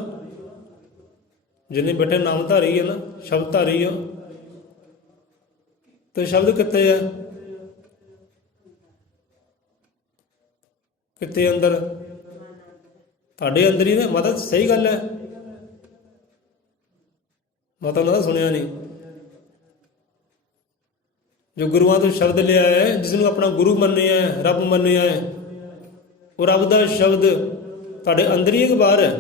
ਜਿੰਨੇ ਬੈਠੇ ਨਾਮ ਧਾਰੀ ਹੈ ਨਾ, ਸ਼ਬਦ ਧਾਰੀ ਹੋ। ਤੇ ਸ਼ਬਦ ਕਿੱਥੇ ਹੈ? ਕਿੱਥੇ? ਅੰਦਰ, ਤੁਹਾਡੇ ਅੰਦਰ ਹੀ ਨਾ। ਮਾਤਾ ਸਹੀ ਗੱਲ ਹੈ, ਮਾਤਾ ਉਹਨਾਂ ਦਾ ਸੁਣਿਆ ਨਹੀਂ। ਜੋ ਗੁਰੂਆਂ ਤੋਂ ਸ਼ਬਦ ਲਿਆ ਹੈ, ਜਿਸ ਨੂੰ ਆਪਣਾ ਗੁਰੂ ਮੰਨਿਆ ਹੈ, ਰੱਬ ਮੰਨਿਆ ਹੈ, ਉਹ ਰੱਬ ਦਾ ਸ਼ਬਦ ਤੁਹਾਡੇ ਅੰਦਰ ਹੀ ਇੱਕ ਬਾਹਰ ਹੈ,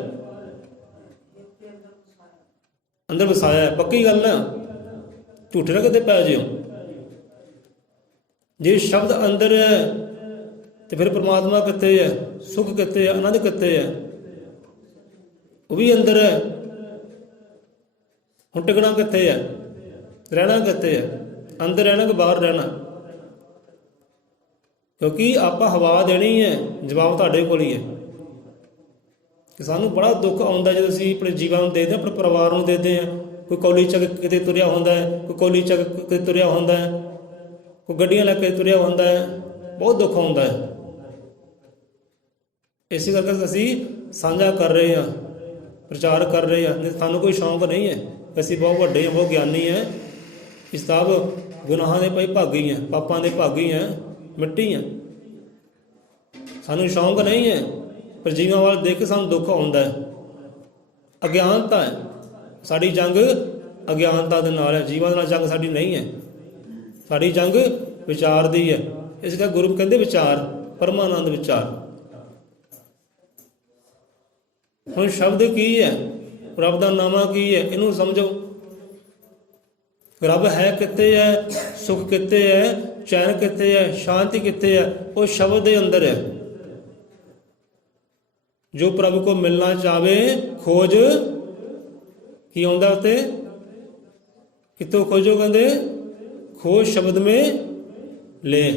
ਅੰਦਰ ਵਸਾਇਆ ਹੈ। ਪੱਕੀ ਗੱਲ ਨਾ, ਝੂਠੇ ਨਾ ਕਿਤੇ ਪੈ ਜਿਓ। ਜੇ ਸ਼ਬਦ ਅੰਦਰ ਹੈ ਤੇ ਫਿਰ ਪ੍ਰਮਾਤਮਾ ਕਿੱਥੇ ਹੈ? ਸੁੱਖ ਕਿੱਥੇ ਹੈ? ਆਨੰਦ ਕਿੱਥੇ ਹੈ? ਉਹ ਵੀ ਅੰਦਰ ਹੈ। ਹੁਣ ਟਿਕਣਾ ਕਿੱਥੇ ਹੈ? ਰਹਿਣਾ ਕਿੱਥੇ ਹੈ? ਅੰਦਰ ਰਹਿਣਾ ਕਿ ਬਾਹਰ ਰਹਿਣਾ? ਕਿਉਂਕਿ ਆਪਾਂ ਹਵਾ ਦੇਣੀ ਹੈ, ਜਵਾਬ ਤੁਹਾਡੇ ਕੋਲ ਹੀ ਹੈ। ਕਿ ਸਾਨੂੰ ਬੜਾ ਦੁੱਖ ਆਉਂਦਾ ਜਦੋਂ ਅਸੀਂ ਆਪਣੇ ਜੀਵਨ ਨੂੰ ਦੇਦੇ, ਆਪਣੇ ਪਰਿਵਾਰ ਨੂੰ ਦੇਦੇ ਹਾਂ। ਕੋਈ ਕੌਲੀ ਚੱਕ ਕਿਤੇ ਤੁਰਿਆ ਹੁੰਦਾ ਹੈ, ਕੋਈ ਕੌਲੀ ਚੱਕ ਕਿਤੇ ਤੁਰਿਆ ਹੁੰਦਾ ਹੈ, ਕੋਈ ਗੱਡੀਆਂ ਲੈ ਕੇ ਤੁਰਿਆ ਹੁੰਦਾ ਹੈ, ਬਹੁਤ ਦੁੱਖ ਆਉਂਦਾ ਹੈ। ਇਸੇ ਕਰਕੇ ਅਸੀਂ ਸਾਂਝਾ ਕਰ ਰਹੇ ਹਾਂ, ਪ੍ਰਚਾਰ ਕਰ ਰਹੇ ਹਾਂ। ਸਾਨੂੰ ਕੋਈ ਸ਼ੌਂਕ ਨਹੀਂ ਹੈ, ਅਸੀਂ ਬਹੁਤ ਵੱਡੇ ਹਾਂ, ਬਹੁਤ ਗਿਆਨੀ ਹੈ। ਇਸ ਸਭ ਗੁਨਾਹਾਂ ਦੇ ਭਾਈ ਭਾਗੀ ਹੈ, ਪਾਪਾਂ ਦੇ ਭਾਗੀ ਹੈ, ਮਿੱਟੀ ਹੈ। ਸਾਨੂੰ ਸ਼ੌਂਕ ਨਹੀਂ ਹੈ, ਪਰ ਜੀਵਾਂ ਵੱਲ ਦੇਖ ਕੇ ਸਾਨੂੰ ਦੁੱਖ ਆਉਂਦਾ ਹੈ। ਅਗਿਆਨਤਾ ਹੈ ਸਾਡੀ ਜੰਗ, ਅਗਿਆਨਤਾ ਦੇ ਨਾਲ ਹੈ। ਜੀਵਾਂ ਦੇ ਨਾਲ ਜੰਗ ਸਾਡੀ ਨਹੀਂ ਹੈ, ਸਾਡੀ ਜੰਗ ਵਿਚਾਰ ਦੀ ਹੈ। ਇਸ ਕਰਕੇ ਗੁਰੂ ਕਹਿੰਦੇ ਵਿਚਾਰ, ਪਰਮਾਨੰਦ ਵਿਚਾਰ। ਹੁਣ ਸ਼ਬਦ ਕੀ ਹੈ? ਰੱਬ ਦਾ ਨਾਮਾ ਕੀ ਹੈ? ਇਹਨੂੰ ਸਮਝੋ। ਰੱਬ ਹੈ ਕਿੱਥੇ ਹੈ? ਸੁੱਖ ਕਿੱਥੇ ਹੈ? ਚੈਨ ਕਿੱਥੇ ਹੈ? ਸ਼ਾਂਤੀ ਕਿੱਥੇ ਹੈ? ਉਹ ਸ਼ਬਦ ਦੇ ਅੰਦਰ ਹੈ। ਜੋ ਪ੍ਰਭੂ ਕੋ ਮਿਲਣਾ ਚਾਹਵੇ ਖੋਜ ਕੀ ਆਉਂਦਾ ਉੱਤੇ? ਕਿੱਥੋਂ ਖੋਜੋ? ਕਹਿੰਦੇ ਖੋਜ ਸ਼ਬਦ ਮੇ ਲੈ।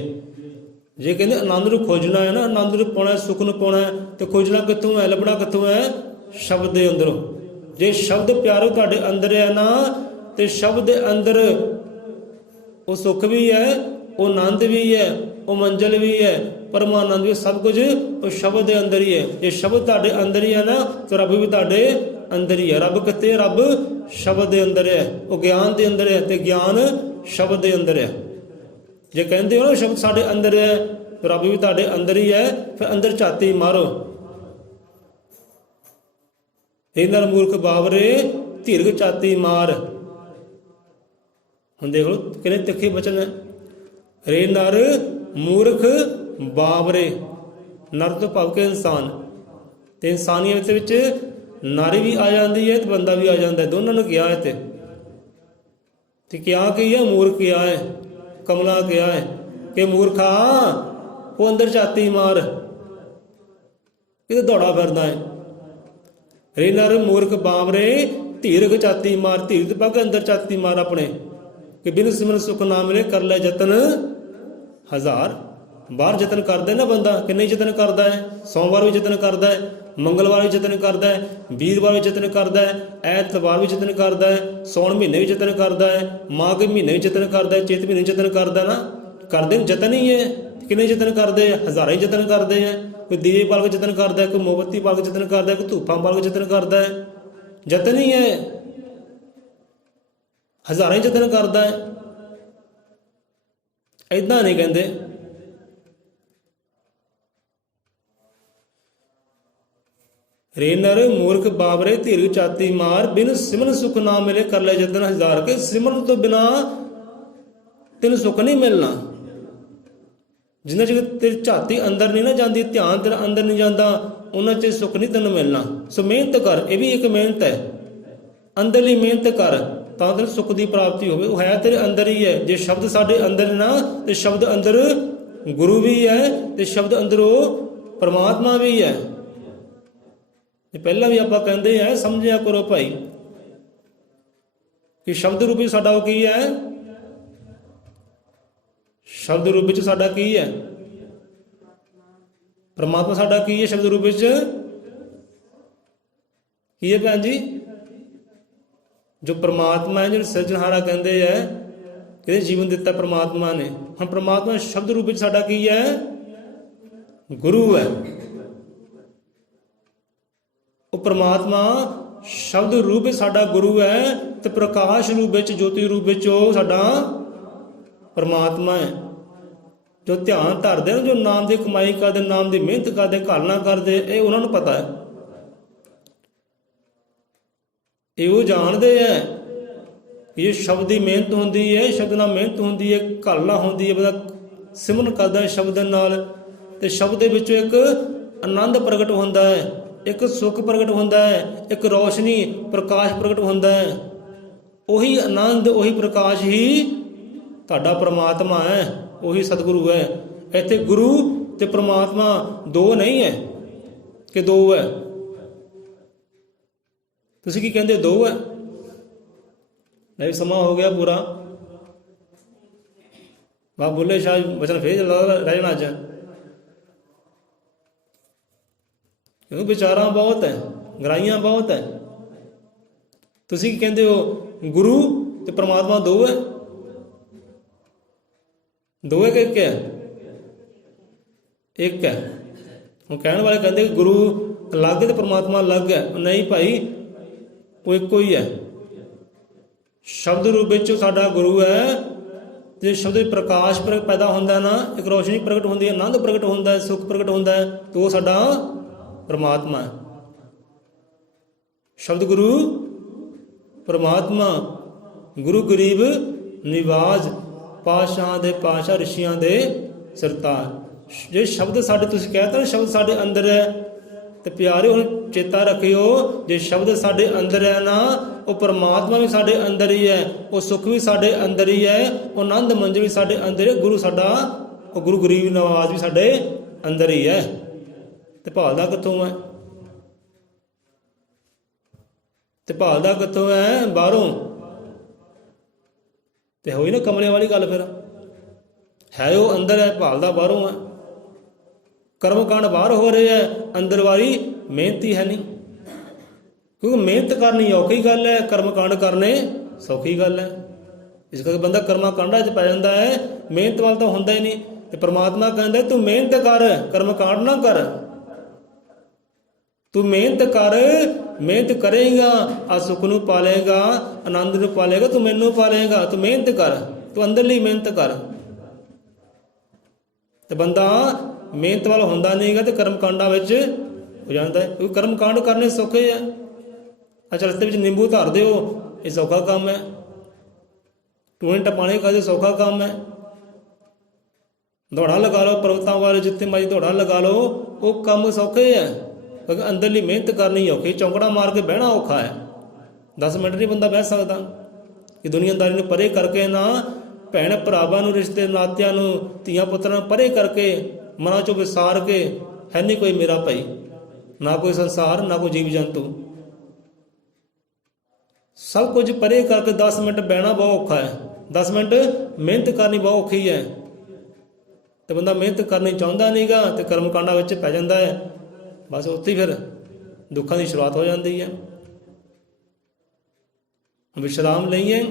ਜੇ ਕਹਿੰਦੇ ਆਨੰਦ ਨੂੰ ਖੋਜਣਾ ਹੈ ਨਾ, ਆਨੰਦ ਨੂੰ ਪਾਉਣਾ, ਸੁੱਖ ਨੂੰ ਪਾਉਣਾ, ਤੇ ਖੋਜਣਾ ਕਿੱਥੋਂ ਹੈ? ਲੱਭਣਾ ਕਿੱਥੋਂ ਹੈ? ਸ਼ਬਦ ਦੇ ਅੰਦਰੋਂ। ਜੇ ਸ਼ਬਦ ਪਿਆਰੋ ਤੁਹਾਡੇ ਅੰਦਰ ਹੈ ਨਾ, ਤੇ ਸ਼ਬਦ ਦੇ ਅੰਦਰ ਉਹ ਸੁੱਖ ਵੀ ਹੈ, ਉਹ ਆਨੰਦ ਵੀ ਹੈ, ਉਹ ਮੰਜ਼ਲ ਵੀ ਹੈ, ਪਰਮਾਨੰਦ ਵੀ, ਸਭ ਕੁਝ ਉਹ ਸ਼ਬਦ ਦੇ ਅੰਦਰ ਹੀ ਹੈ। ਜੇ ਸ਼ਬਦ ਤੁਹਾਡੇ ਅੰਦਰ ਹੀ ਹੈ ਨਾ, ਤਾਂ ਰੱਬ ਵੀ ਤੁਹਾਡੇ ਅੰਦਰ ਹੀ ਹੈ। ਰੱਬ ਕਿੱਥੇ ਹੈ? ਰੱਬ ਸ਼ਬਦ ਦੇ ਅੰਦਰ ਹੈ, ਉਹ ਗਿਆਨ ਦੇ ਅੰਦਰ ਹੈ, ਤੇ ਗਿਆਨ ਸ਼ਬਦ ਦੇ ਅੰਦਰ ਹੈ। ਜੇ ਕਹਿੰਦੇ ਹੋ ਨਾ ਸ਼ਬਦ ਸਾਡੇ ਅੰਦਰ ਹੈ, ਤਾਂ ਰੱਬ ਵੀ ਤੁਹਾਡੇ ਅੰਦਰ ਹੀ ਹੈ। ਫਿਰ ਅੰਦਰ ਝਾਤੀ ਮਾਰੋ। ਇਹ ਨਰ ਮੂਰਖ ਬਾਵਰੇ ਧੀਰਘ ਝਾਤੀ ਮਾਰ। ਹੁਣ ਦੇਖ ਲਓ ਕਿੰਨੇ ਤਿੱਖੇ ਬਚਨ ਹੈ। ਰੇ ਨਰ ਮੂਰਖ ਬਾਬਰੇ, ਨਰ ਤੋਂ ਭਾਵ ਕੇ ਇਨਸਾਨ, ਤੇ ਇਨਸਾਨੀਅਤ ਵਿੱਚ ਨਰ ਵੀ ਆ ਜਾਂਦੀ ਹੈ ਤੇ ਬੰਦਾ ਵੀ ਆ ਜਾਂਦਾ ਹੈ, ਦੋਨਾਂ ਨੂੰ ਕਿਹਾ ਹੈ। ਤੇ ਕਿਹਾ ਕੀ ਹੈ? ਮੂਰਖ ਕਿਹਾ ਹੈ, ਕਮਲਾ ਕਿਹਾ ਹੈ ਕਿ ਮੂਰਖਾ ਉਹ ਅੰਦਰ ਝਾਤੀ ਮਾਰ, ਕਿਤੇ ਦੌੜਾ ਫਿਰਦਾ ਹੈ। ਰੇ ਨਰ ਮੂਰਖ ਬਾਬਰੇ ਧੀਰਗ ਝਾਤੀ ਮਾਰ, ਧੀਰ ਤੇ ਪੱਗ ਅੰਦਰ ਝਾਤੀ ਮਾਰ ਆਪਣੇ, ਕਿ ਬਿਨ ਸਿਮਰਨ ਸੁਖ ਨਾ ਮਿਲੇ ਕਰ ਲੈ ਯਤਨ ਹਜ਼ਾਰ। ਬਾਹਰ ਯਤਨ ਕਰਦਾ ਨਾ ਬੰਦਾ, ਕਿੰਨੇ ਯਤਨ ਕਰਦਾ ਹੈ? ਸੋਮਵਾਰ ਵੀ ਯਤਨ ਕਰਦਾ ਹੈ, ਮੰਗਲਵਾਰ ਵੀ ਯਤਨ ਕਰਦਾ ਹੈ, ਵੀਰਵਾਰ ਵੀ ਯਤਨ ਕਰਦਾ ਹੈ, ਐਤਵਾਰ ਵੀ ਯਤਨ ਕਰਦਾ ਹੈ, ਸੌਣ ਮਹੀਨੇ ਵੀ ਯਤਨ ਕਰਦਾ ਹੈ, ਮਾਘ ਮਹੀਨੇ ਵੀ ਯਤਨ ਕਰਦਾ ਹੈ, ਚੇਤ ਮਹੀਨੇ ਯਤਨ ਕਰਦਾ ਨਾ। ਕਰਦੇ ਨੇ ਯਤਨ ਹੀ ਹੈ। ਕਿੰਨੇ ਯਤਨ ਕਰਦੇ ਆ? ਹਜ਼ਾਰਾਂ ਹੀ ਯਤਨ ਕਰਦੇ ਆ। ਕੋਈ ਦੀਵੇ ਬਾਲ ਕੇ ਯਤਨ ਕਰਦਾ, ਕੋਈ ਮੋਮਬੱਤੀ ਬਾਲ ਕੇ ਯਤਨ ਕਰਦਾ, ਕੋਈ ਧੂਪਾਂ ਬਾਲ ਕੇ ਯਤਨ ਕਰਦਾ ਹੈ। ਯਤਨ ਹੀ ਹੈ, ਹਜ਼ਾਰਾਂ ਹੀ ਯਤਨ ਕਰਦਾ ਹੈ। ਏਦਾਂ ਨਹੀਂ ਕਹਿੰਦੇ। ਰੇ ਨਰ ਮੂਰਖ ਬਾਬਰੇ ਧੀਰਗ ਝਾਤੀ ਮਾਰ, ਬਿਨ ਸਿਮਰਨ ਸੁਖ ਨਾ ਮਿਲੇ ਕਰ ਲੈ ਯਤਨ ਹਜ਼ਾਰ। ਕੇ ਸਿਮਰਨ ਤੋਂ ਬਿਨਾ ਤੈਨੂੰ ਸੁੱਖ ਨਹੀਂ ਮਿਲਣਾ। ਜਿੰਨਾ ਚਿਰ ਤੇਰੀ ਝਾਤੀ ਅੰਦਰ ਨਹੀਂ ਨਾ ਜਾਂਦੀ, ਧਿਆਨ ਤੇਰਾ ਅੰਦਰ ਨਹੀਂ ਜਾਂਦਾ, ਉਹਨਾਂ 'ਚ ਸੁੱਖ ਨਹੀਂ ਤੈਨੂੰ ਮਿਲਣਾ। ਸੋ ਮਿਹਨਤ ਕਰ, ਇਹ ਵੀ ਇੱਕ ਮਿਹਨਤ ਹੈ। ਅੰਦਰਲੀ ਮਿਹਨਤ ਕਰ ਤਾਂ ਤੈਨੂੰ ਸੁੱਖ ਦੀ ਪ੍ਰਾਪਤੀ ਹੋਵੇ। ਉਹ ਹੈ ਤੇਰੇ ਅੰਦਰ ਹੀ ਹੈ। ਜੇ ਸ਼ਬਦ ਸਾਡੇ ਅੰਦਰ ਨਾ, ਤੇ ਸ਼ਬਦ ਅੰਦਰ ਗੁਰੂ ਵੀ ਹੈ, ਤੇ ਸ਼ਬਦ ਅੰਦਰ ਉਹ ਪਰਮਾਤਮਾ ਵੀ ਹੈ। ਪਹਿਲਾਂ ਵੀ ਆਪਾਂ ਕਹਿੰਦੇ ਆ, ਸਮਝਿਆ ਕਰੋ ਭਾਈ, ਕਿ ਸ਼ਬਦ ਰੂਪ ਵਿੱਚ ਸਾਡਾ ਉਹ ਕੀ ਹੈ? ਸ਼ਬਦ ਰੂਪ ਵਿੱਚ ਸਾਡਾ ਕੀ ਹੈ? ਪਰਮਾਤਮਾ ਸਾਡਾ ਕੀ ਹੈ? ਸ਼ਬਦ ਰੂਪ ਵਿੱਚ ਕੀ ਹੈ ਭੈਣ ਜੀ? ਜੋ ਪਰਮਾਤਮਾ ਹੈ, ਜਿਹਨੂੰ ਸਿਰਜਣਹਾਰਾ ਕਹਿੰਦੇ ਹੈ, ਕਿਹਦੇ ਜੀਵਨ ਦਿੱਤਾ ਪਰਮਾਤਮਾ ਨੇ। ਹੁਣ ਪਰਮਾਤਮਾ ਸ਼ਬਦ ਰੂਪ ਵਿੱਚ ਸਾਡਾ ਕੀ ਹੈ? ਗੁਰੂ ਹੈ। ਉਹ ਪਰਮਾਤਮਾ ਸ਼ਬਦ ਰੂਪ ਵਿੱਚ ਸਾਡਾ ਗੁਰੂ ਹੈ, ਤੇ ਪ੍ਰਕਾਸ਼ ਰੂਪ ਵਿੱਚ, ਜੋਤੀ ਰੂਪ ਵਿੱਚ ਉਹ ਸਾਡਾ ਪਰਮਾਤਮਾ ਹੈ। ਜੋ ਧਿਆਨ ਧਰਦੇ ਨੇ, ਜੋ ਨਾਮ ਦੀ ਕਮਾਈ ਕਰਦੇ, ਨਾਮ ਦੀ ਮਿਹਨਤ ਕਰਦੇ, ਘਾਲਣਾ ਕਰਦੇ, ਇਹ ਉਹਨਾਂ ਨੂੰ ਪਤਾ ਹੈ। ਇਹ ਉਹ ਜਾਣਦੇ ਹੈ ਕਿ ਇਹ ਸ਼ਬਦ ਦੀ ਮਿਹਨਤ ਹੁੰਦੀ ਹੈ, ਸ਼ਬਦ ਨਾਲ ਮਿਹਨਤ ਹੁੰਦੀ ਹੈ, ਘਾਲਣਾ ਹੁੰਦੀ ਹੈ, ਬੰਦਾ ਸਿਮਰਨ ਕਰਦਾ ਸ਼ਬਦ ਨਾਲ, ਤੇ ਸ਼ਬਦ ਦੇ ਵਿੱਚੋਂ ਇੱਕ ਆਨੰਦ ਪ੍ਰਗਟ ਹੁੰਦਾ ਹੈ, ਇੱਕ ਸੁੱਖ ਪ੍ਰਗਟ ਹੁੰਦਾ ਹੈ, ਇੱਕ ਰੋਸ਼ਨੀ ਪ੍ਰਕਾਸ਼ ਪ੍ਰਗਟ ਹੁੰਦਾ ਹੈ। ਉਹੀ ਆਨੰਦ, ਉਹੀ ਪ੍ਰਕਾਸ਼ ਹੀ ਤੁਹਾਡਾ ਪਰਮਾਤਮਾ ਹੈ, ਉਹੀ ਸਤਿਗੁਰੂ ਹੈ। ਇੱਥੇ ਗੁਰੂ ਤੇ ਪਰਮਾਤਮਾ ਦੋ ਨਹੀਂ ਹੈ ਕਿ ਦੋ ਹੈ। ਤੁਸੀਂ ਕੀ ਕਹਿੰਦੇ? ਦੋ ਹੈ। ਨਹੀਂ, ਸਮਾਂ ਹੋ ਗਿਆ ਪੂਰਾ। ਬਾਬਾ ਬੁੱਲੇ ਸ਼ਾਹ ਬਚਨ ਫੇਰ ਰਹਿ ਜਾਣਾ ਅੱਜ, ਕਿਉਂਕਿ ਵਿਚਾਰਾਂ ਬਹੁਤ ਹੈ, ਗਰਾਈਆਂ ਬਹੁਤ ਹੈ। ਤੁਸੀਂ ਕੀ ਕਹਿੰਦੇ ਹੋ? ਗੁਰੂ ਤੇ ਪਰਮਾਤਮਾ ਦੋ ਹੈ? ਦੋ ਹੈ ਕਿ ਇੱਕ ਹੈ? ਇੱਕ ਹੈ। ਹੁਣ ਕਹਿਣ ਵਾਲੇ ਕਹਿੰਦੇ ਗੁਰੂ ਅਲੱਗ ਤੇ ਪਰਮਾਤਮਾ ਅਲੱਗ ਹੈ। ਨਹੀਂ ਭਾਈ, ਉਹ ਇੱਕੋ ਹੀ ਹੈ। ਸ਼ਬਦ ਰੂਪ ਵਿੱਚ ਸਾਡਾ ਗੁਰੂ ਹੈ। ਜੇ ਸ਼ਬਦ ਵਿੱਚ ਪ੍ਰਕਾਸ਼ ਪੈਦਾ ਹੁੰਦਾ ਨਾ, ਇੱਕ ਰੋਸ਼ਨੀ ਪ੍ਰਗਟ ਹੁੰਦੀ ਹੈ, ਆਨੰਦ ਪ੍ਰਗਟ ਹੁੰਦਾ ਹੈ, ਸੁੱਖ ਪ੍ਰਗਟ ਹੁੰਦਾ ਹੈ, ਤੇ ਉਹ ਸਾਡਾ ਪਰਮਾਤਮਾ ਹੈ। ਸ਼ਬਦ ਗੁਰੂ ਪਰਮਾਤਮਾ, ਗੁਰੂ ਗਰੀਬ ਨਿਵਾਜ, ਪਾਤਸ਼ਾਹਾਂ ਦੇ ਪਾਤਸ਼ਾਹ, ਰਿਸ਼ੀਆਂ ਦੇ ਸਰਤਾਜ। ਜੇ ਸ਼ਬਦ ਸਾਡੇ, ਤੁਸੀਂ ਕਹਿ ਤਾ ਸ਼ਬਦ ਸਾਡੇ ਅੰਦਰ ਹੈ, ਤੇ ਪਿਆਰੇ ਹੁਣ ਚੇਤਾ ਰੱਖਿਓ, ਜੇ ਸ਼ਬਦ ਸਾਡੇ ਅੰਦਰ ਹੈ ਨਾ, ਉਹ ਪਰਮਾਤਮਾ ਵੀ ਸਾਡੇ ਅੰਦਰ ਹੀ ਹੈ, ਉਹ ਸੁੱਖ ਵੀ ਸਾਡੇ ਅੰਦਰ ਹੀ ਹੈ, ਉਹ ਆਨੰਦ ਮੰਜ ਵੀ ਸਾਡੇ ਅੰਦਰ ਹੈ, ਗੁਰੂ ਸਾਡਾ, ਉਹ ਗੁਰੂ ਗਰੀਬ ਨਵਾਜ਼ ਵੀ ਸਾਡੇ ਅੰਦਰ ਹੀ ਹੈ। ਤੇ ਭਾਲਦਾ ਕਿੱਥੋਂ ਹੈ? ਤੇ ਭਾਲਦਾ ਕਿੱਥੋਂ ਹੈ? ਬਾਹਰੋਂ। ਤੇ ਹੋਈ ਨਾ ਕਮਲੇ ਵਾਲੀ ਗੱਲ। ਫਿਰ ਹੈ ਉਹ ਅੰਦਰ ਹੈ, ਭਾਲਦਾ ਬਾਹਰੋਂ ਹੈ। ਕਰਮ ਕਾਂਡ ਬਾਹਰ ਹੋ ਰਹੇ ਹੈ, ਅੰਦਰ ਵਾਲੀ ਮਿਹਨਤ ਹੀ ਹੈ ਨਹੀਂ। ਕਿਉਂਕਿ ਮਿਹਨਤ ਕਰਨੀ ਔਖੀ ਗੱਲ ਹੈ, ਕਰਮ ਕਾਂਡ ਕਰਨੇ ਸੌਖੀ ਗੱਲ ਹੈ। ਇਸ ਕਰਕੇ ਬੰਦਾ ਕਰਮਾਂ ਕਾਂਡਾਂ 'ਚ ਪੈ ਜਾਂਦਾ ਹੈ, ਮਿਹਨਤ ਵੱਲ ਤਾਂ ਹੁੰਦਾ ਹੀ ਨਹੀਂ। ਤੇ ਪਰਮਾਤਮਾ ਕਹਿੰਦਾ ਤੂੰ ਮਿਹਨਤ ਕਰ, ਕਰਮ ਕਾਂਡ ਨਾ ਕਰ। ਤੂੰ ਮਿਹਨਤ ਕਰ, ਮਿਹਨਤ ਕਰੇਗਾ ਆ ਸੁੱਖ ਨੂੰ ਪਾਲੇਗਾ, ਆਨੰਦ ਨੂੰ ਪਾਲੇਗਾ, ਤੂੰ ਮੈਨੂੰ ਪਾਲੇਗਾ। ਤੂੰ ਮਿਹਨਤ ਕਰ, ਤੂੰ ਅੰਦਰਲੀ ਮਿਹਨਤ ਕਰ। ਤੇ ਬੰਦਾ ਮਿਹਨਤ ਵੱਲ ਹੁੰਦਾ ਨਹੀਂਗਾ ਤੇ ਕਰਮ ਕਾਂਡਾਂ ਵਿੱਚ ਹੋ ਜਾਂਦਾ ਹੈ। ਕਿਉਂਕਿ ਕਰਮ ਕਾਂਡ ਕਰਨੇ ਸੌਖੇ ਆ। ਅੱਛਾ, ਰਸਤੇ ਵਿੱਚ ਨਿੰਬੂ ਧਰ ਦਿਓ, ਇਹ ਸੌਖਾ ਕੰਮ ਹੈ। ਟੂਣੇ ਟਪਾਣੇ ਕਦੇ ਸੌਖਾ ਕੰਮ ਹੈ। ਦੌੜਾਂ ਲਗਾ ਲਓ ਪਰਬਤਾਂ ਵਾਲੇ, ਜਿੱਥੇ ਮਰਜ਼ੀ ਦੌੜਾਂ ਲਗਾ ਲਓ, ਉਹ ਕੰਮ ਸੌਖੇ ਹੈ, ਕਿਉਂਕਿ ਅੰਦਰਲੀ ਮਿਹਨਤ ਕਰਨੀ ਔਖੀ। ਚੌਂਕੜਾ ਮਾਰ ਕੇ ਬਹਿਣਾ ਔਖਾ ਹੈ, 10 ਮਿੰਟ ਨਹੀਂ ਬੰਦਾ ਬਹਿ ਸਕਦਾ। ਕਿ ਦੁਨੀਆਦਾਰੀ ਨੂੰ ਪਰੇ ਕਰਕੇ ਨਾ, ਭੈਣ ਭਰਾਵਾਂ ਨੂੰ, ਰਿਸ਼ਤੇ ਨਾਤਿਆਂ ਨੂੰ, ਧੀਆਂ ਪੁੱਤਰਾਂ ਨੂੰ ਪਰੇ ਕਰਕੇ, ਮਨਾਂ ਚੋਂ ਵਿਸਾਰ ਕੇ, ਹੈ ਨਹੀਂ ਕੋਈ ਮੇਰਾ ਭਾਈ, ਨਾ ਕੋਈ ਸੰਸਾਰ, ਨਾ ਕੋਈ ਜੀਵ ਜੰਤੂ, ਸਭ ਕੁਝ ਪਰੇ ਕਰਕੇ 10 ਮਿੰਟ ਬਹਿਣਾ ਬਹੁਤ ਔਖਾ ਹੈ। 10 ਮਿੰਟ ਮਿਹਨਤ ਕਰਨੀ ਬਹੁਤ ਔਖੀ ਹੈ। ਤੇ ਬੰਦਾ ਮਿਹਨਤ ਕਰਨੀ ਚਾਹੁੰਦਾ ਨਹੀਂਗਾ ਤੇ ਕਰਮਕਾਂਡਾਂ ਵਿੱਚ ਪੈ ਜਾਂਦਾ ਹੈ। ਬਸ ਉੱਥੇ ਫਿਰ ਦੁੱਖਾਂ ਦੀ ਸ਼ੁਰੂਆਤ ਹੋ ਜਾਂਦੀ ਹੈ। ਵਿਸ਼ਰਾਮ ਲਈਏ।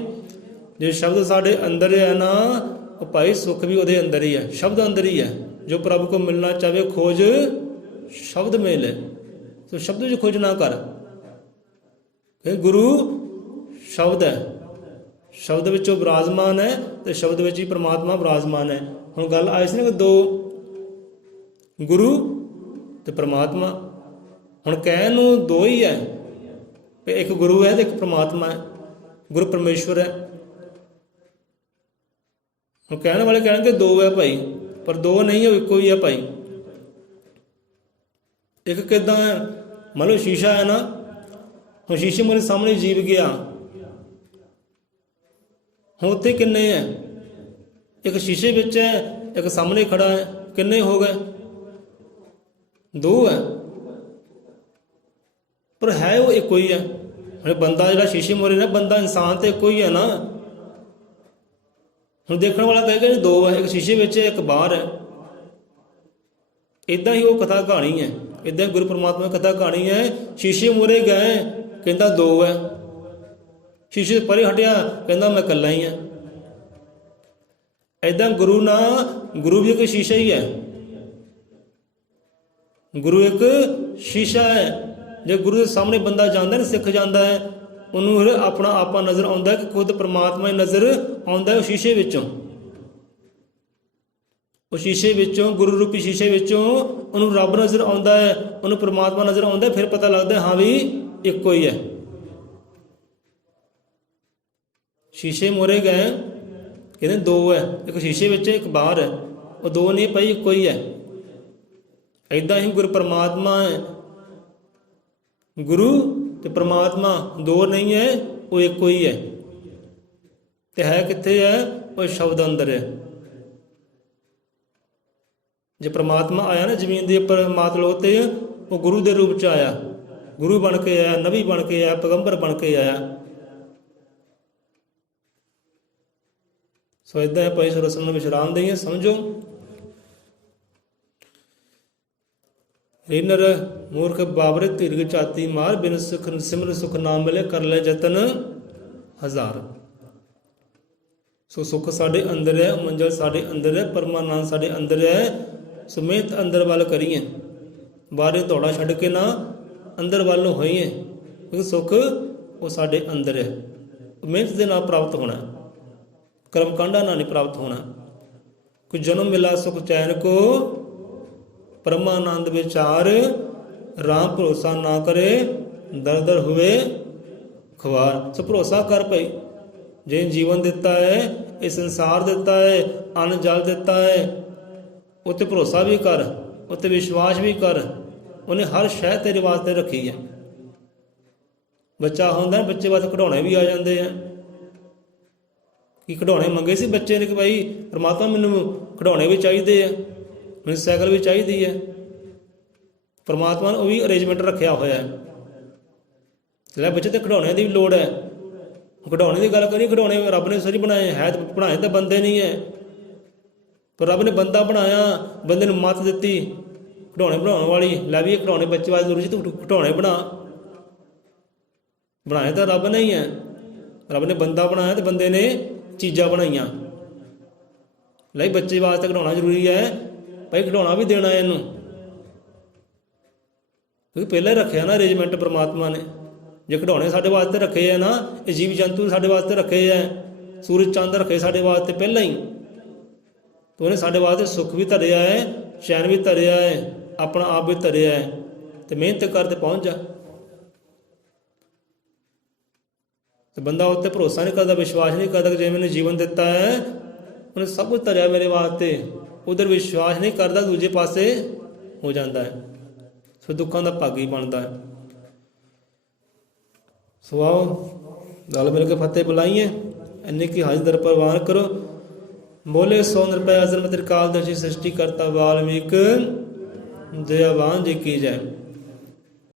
ਜੇ ਸ਼ਬਦ ਸਾਡੇ ਅੰਦਰ ਹੈ ਨਾ, ਉਹ ਭਾਈ ਸੁੱਖ ਵੀ ਉਹਦੇ ਅੰਦਰ ਹੀ ਹੈ, ਸ਼ਬਦ ਅੰਦਰ ਹੀ ਹੈ। ਜੋ ਪ੍ਰਭੂ को मिलना चाहे खोज शब्द में ले, तो शब्द जो खोज ना कर। गुरु शब्द है, शब्द विचों विराजमान है, तो शब्द विच ही परमात्मा विराजमान है। हुण गल आई सी ना, दो गुरु ते परमात्मा। हुण कहण नूं दो ही है, एक गुरु है तो एक परमात्मा है, गुरु परमेश्वर है। हुण कहण वाले कहणगे दो है भाई, पर दो नहीं है, इको ही है भाई। एक किदां है, मान लो शीशा है ना, हुण शीशे मेरे सामने जीव गया, हुण उत्थे किन्ने है, एक शीशे विच है, एक सामने खड़ा है, किन्ने हो गए? दो है, पर है वो एक ही है। बंदा जिहड़ा शीशे मोरे ना, बंदा इंसान तो एक ही है ना। ਹੁਣ ਦੇਖਣ ਵਾਲਾ ਕਹੇਗਾ ਜੀ ਦੋ ਹੈ, ਇੱਕ ਸ਼ੀਸ਼ੇ ਵਿੱਚ ਇੱਕ ਬਾਹਰ ਹੈ। ਇੱਦਾਂ ਹੀ ਉਹ ਕਥਾ ਕਹਾਣੀ ਹੈ, ਇੱਦਾਂ ਗੁਰੂ ਪਰਮਾਤਮਾ ਦੀ ਕਥਾ ਕਹਾਣੀ ਹੈ। ਸ਼ੀਸ਼ੇ ਮੂਹਰੇ ਗਏ, ਕਹਿੰਦਾ ਦੋ ਹੈ, ਸ਼ੀਸ਼ੇ ਪਰੇ ਹਟਿਆ, ਕਹਿੰਦਾ ਮੈਂ ਇਕੱਲਾ ਹੀ ਹਾਂ। ਇੱਦਾਂ ਗੁਰੂ ਨਾ, ਗੁਰੂ ਵੀ ਇੱਕ ਸ਼ੀਸ਼ਾ ਹੀ ਹੈ। ਗੁਰੂ ਇੱਕ ਸ਼ੀਸ਼ਾ ਹੈ। ਜੇ ਗੁਰੂ ਦੇ ਸਾਹਮਣੇ ਬੰਦਾ ਜਾਂਦਾ ਨਾ, ਸਿੱਖ ਜਾਂਦਾ ਹੈ, ਉਹਨੂੰ ਫਿਰ ਆਪਣਾ ਆਪਾ ਨਜ਼ਰ ਆਉਂਦਾ ਕਿ ਖੁਦ ਪਰਮਾਤਮਾ ਹੀ ਨਜ਼ਰ ਆਉਂਦਾ। ਉਹ ਸ਼ੀਸ਼ੇ ਵਿੱਚੋਂ, ਉਹ ਸ਼ੀਸ਼ੇ ਵਿੱਚੋਂ, ਗੁਰੂ ਰੂਪੀ ਸ਼ੀਸ਼ੇ ਵਿੱਚੋਂ ਉਹਨੂੰ ਰੱਬ ਨਜ਼ਰ ਆਉਂਦਾ ਹੈ, ਉਹਨੂੰ ਪਰਮਾਤਮਾ ਨਜ਼ਰ ਆਉਂਦਾ। ਫਿਰ ਪਤਾ ਲੱਗਦਾ ਹਾਂ ਵੀ ਇੱਕੋ ਹੀ ਹੈ। ਸ਼ੀਸ਼ੇ ਮੋਰੇ ਗਏ, ਕਹਿੰਦੇ ਦੋ ਹੈ, ਇੱਕ ਸ਼ੀਸ਼ੇ ਵਿੱਚ ਇੱਕ ਬਾਹਰ ਹੈ। ਉਹ ਦੋ ਨਹੀਂ ਭਾਈ, ਇੱਕੋ ਹੀ ਹੈ। ਇੱਦਾਂ ਹੀ ਗੁਰੂ ਪਰਮਾਤਮਾ ਹੈ, ਗੁਰੂ ਤੇ ਪਰਮਾਤਮਾ ਦੋ ਨਹੀਂ ਹੈ, ਉਹ ਇੱਕੋ ਹੀ ਹੈ। ਤੇ ਹੈ ਕਿੱਥੇ ਹੈ? ਉਹ ਸ਼ਬਦ ਅੰਦਰ ਹੈ। ਜੇ ਪਰਮਾਤਮਾ ਆਇਆ ਨਾ ਜ਼ਮੀਨ ਦੇ ਉੱਪਰ ਮਾਤਲੋ ਤੇ, ਉਹ ਗੁਰੂ ਦੇ ਰੂਪ ਚ ਆਇਆ, ਗੁਰੂ ਬਣ ਕੇ ਆਇਆ, ਨਬੀ ਬਣ ਕੇ ਆਇਆ, ਪੈਗੰਬਰ ਬਣ ਕੇ ਆਇਆ। ਸੋ ਇਦਾਂ ਭਾਈ ਸਰਸਨ ਨੂੰ ਵਿਸ਼ਰਾਮ ਦਈਏ। ਸਮਝੋ, ਰਿਨਰ ਮੂਰਖ ਬਾਬਰ ਧੀਰਗ ਚਾਤੀ ਮਾਰ, ਬਿਨ ਸੁਖ ਸਿਮਰ ਸੁਖ ਨਾ ਮਿਲੇ, ਕਰ ਲੈ ਜਤਨ ਹਜ਼ਾਰ। ਸੋ ਸੁੱਖ ਸਾਡੇ ਅੰਦਰ ਹੈ, ਮੰਜ਼ਲ ਸਾਡੇ ਅੰਦਰ ਹੈ, ਪਰਮਾਨੰਦ ਸਾਡੇ ਅੰਦਰ ਹੈ। ਸੋ ਮਿਹਨਤ ਅੰਦਰ ਵੱਲ ਕਰੀਏ, ਬਾਹਰੇ ਦੌੜਾ ਛੱਡ ਕੇ ਨਾ ਅੰਦਰ ਵੱਲ ਨੂੰ ਹੋਈਏ, ਕਿਉਂਕਿ ਸੁੱਖ ਉਹ ਸਾਡੇ ਅੰਦਰ ਹੈ। ਮਿਹਨਤ ਦੇ ਨਾਲ ਪ੍ਰਾਪਤ ਹੋਣਾ, कर्मकांडा ना नहीं प्राप्त होना। कुछ जन्म मिला सुख चैन को, परमानंद विचार, राम भरोसा ना करे, दर दर हुए खुआर। सो भरोसा कर भाई, जे जीवन दिता है, ये संसार दिता है, अन्न जल दिता है, उत्ते भरोसा भी कर, उत्ते विश्वास भी कर। उन्हें हर शह तेरे वास्ते रखी है। बच्चा होंदा, बच्चे वास्ते खिडौने भी आ जाते हैं कि खिडौने मंगे सी बच्चे ने कि भाई परमात्मा मैनू खिडौने भी चाहिए है, मैनू साइकिल भी चाहिए है। परमात्मा ने भी अरेंजमेंट रखा होया है, जिसलै बच्चे तो खिडौने की भी लोड़ है। खिडौने की गल करिए, खिडौने रब ने सही बनाए है, बनाए तो बंदे नहीं है, पर रब ने बंदा बनाया, बंदे ने मत दी खिडौने बनाने वाली, लै भी खिडौने बच्चे वास्ते जरूरी तू खिडौने बना। बनाए तो रब नहीं है, रब ने बंदा बनाया तो बंदे ने चीज़ां बनाईयां। लै बच्चे वास्ते खिडौना जरूरी है, भाई खिडौना भी देना इनू, क्योंकि पहले रखे ना अरेंजमेंट परमात्मा ने। जे खिडौने साडे वास्ते रखे है ना, ये जीव जंतु साडे वास्ते रखे है, सूरज चंद रखे साडे वास्ते पहला ही, तो उन्हें साडे वास्ते सुख भी धरिया है, चैन भी धरिया है, अपना आप भी धरिया है। तो मेहनत करते पहुँच जा। ਤੇ ਬੰਦਾ ਉੱਤੇ ਭਰੋਸਾ ਨਹੀਂ ਕਰਦਾ, ਵਿਸ਼ਵਾਸ ਨਹੀਂ ਕਰਦਾ ਕਿ ਜੇ ਮੈਨੂੰ ਜੀਵਨ ਦਿੱਤਾ ਹੈ ਉਹਨੇ ਸਭ ਕੁਝ ਧਰਿਆ ਮੇਰੇ ਵਾਸਤੇ, ਉਧਰ ਵਿਸ਼ਵਾਸ ਨਹੀਂ ਕਰਦਾ, ਦੂਜੇ ਪਾਸੇ ਹੋ ਜਾਂਦਾ ਹੈ, ਫਿਰ ਦੁੱਖਾਂ ਦਾ ਭਾਗੀ ਬਣਦਾ ਹੈ। ਸੋ ਆਓ ਰਲ ਮਿਲ ਕੇ ਫਤਿਹ ਬੁਲਾਈਏ। ਇੰਨੇ ਕੀ ਹਾਜ਼ਰ ਦਰ ਪ੍ਰਵਾਨ ਕਰੋ। ਬੋਲੇ ਸੋ ਨਿਰਭੈ ਅਜ਼ਰ ਮਤਿ ਕਾਲ ਦਰਸ਼ੀ ਸ੍ਰਿਸ਼ਟੀ ਕਰਤਾ ਵਾਲਮੀਕ ਦਇਆਵਾਨ ਜੀ ਕੀ ਜੈ।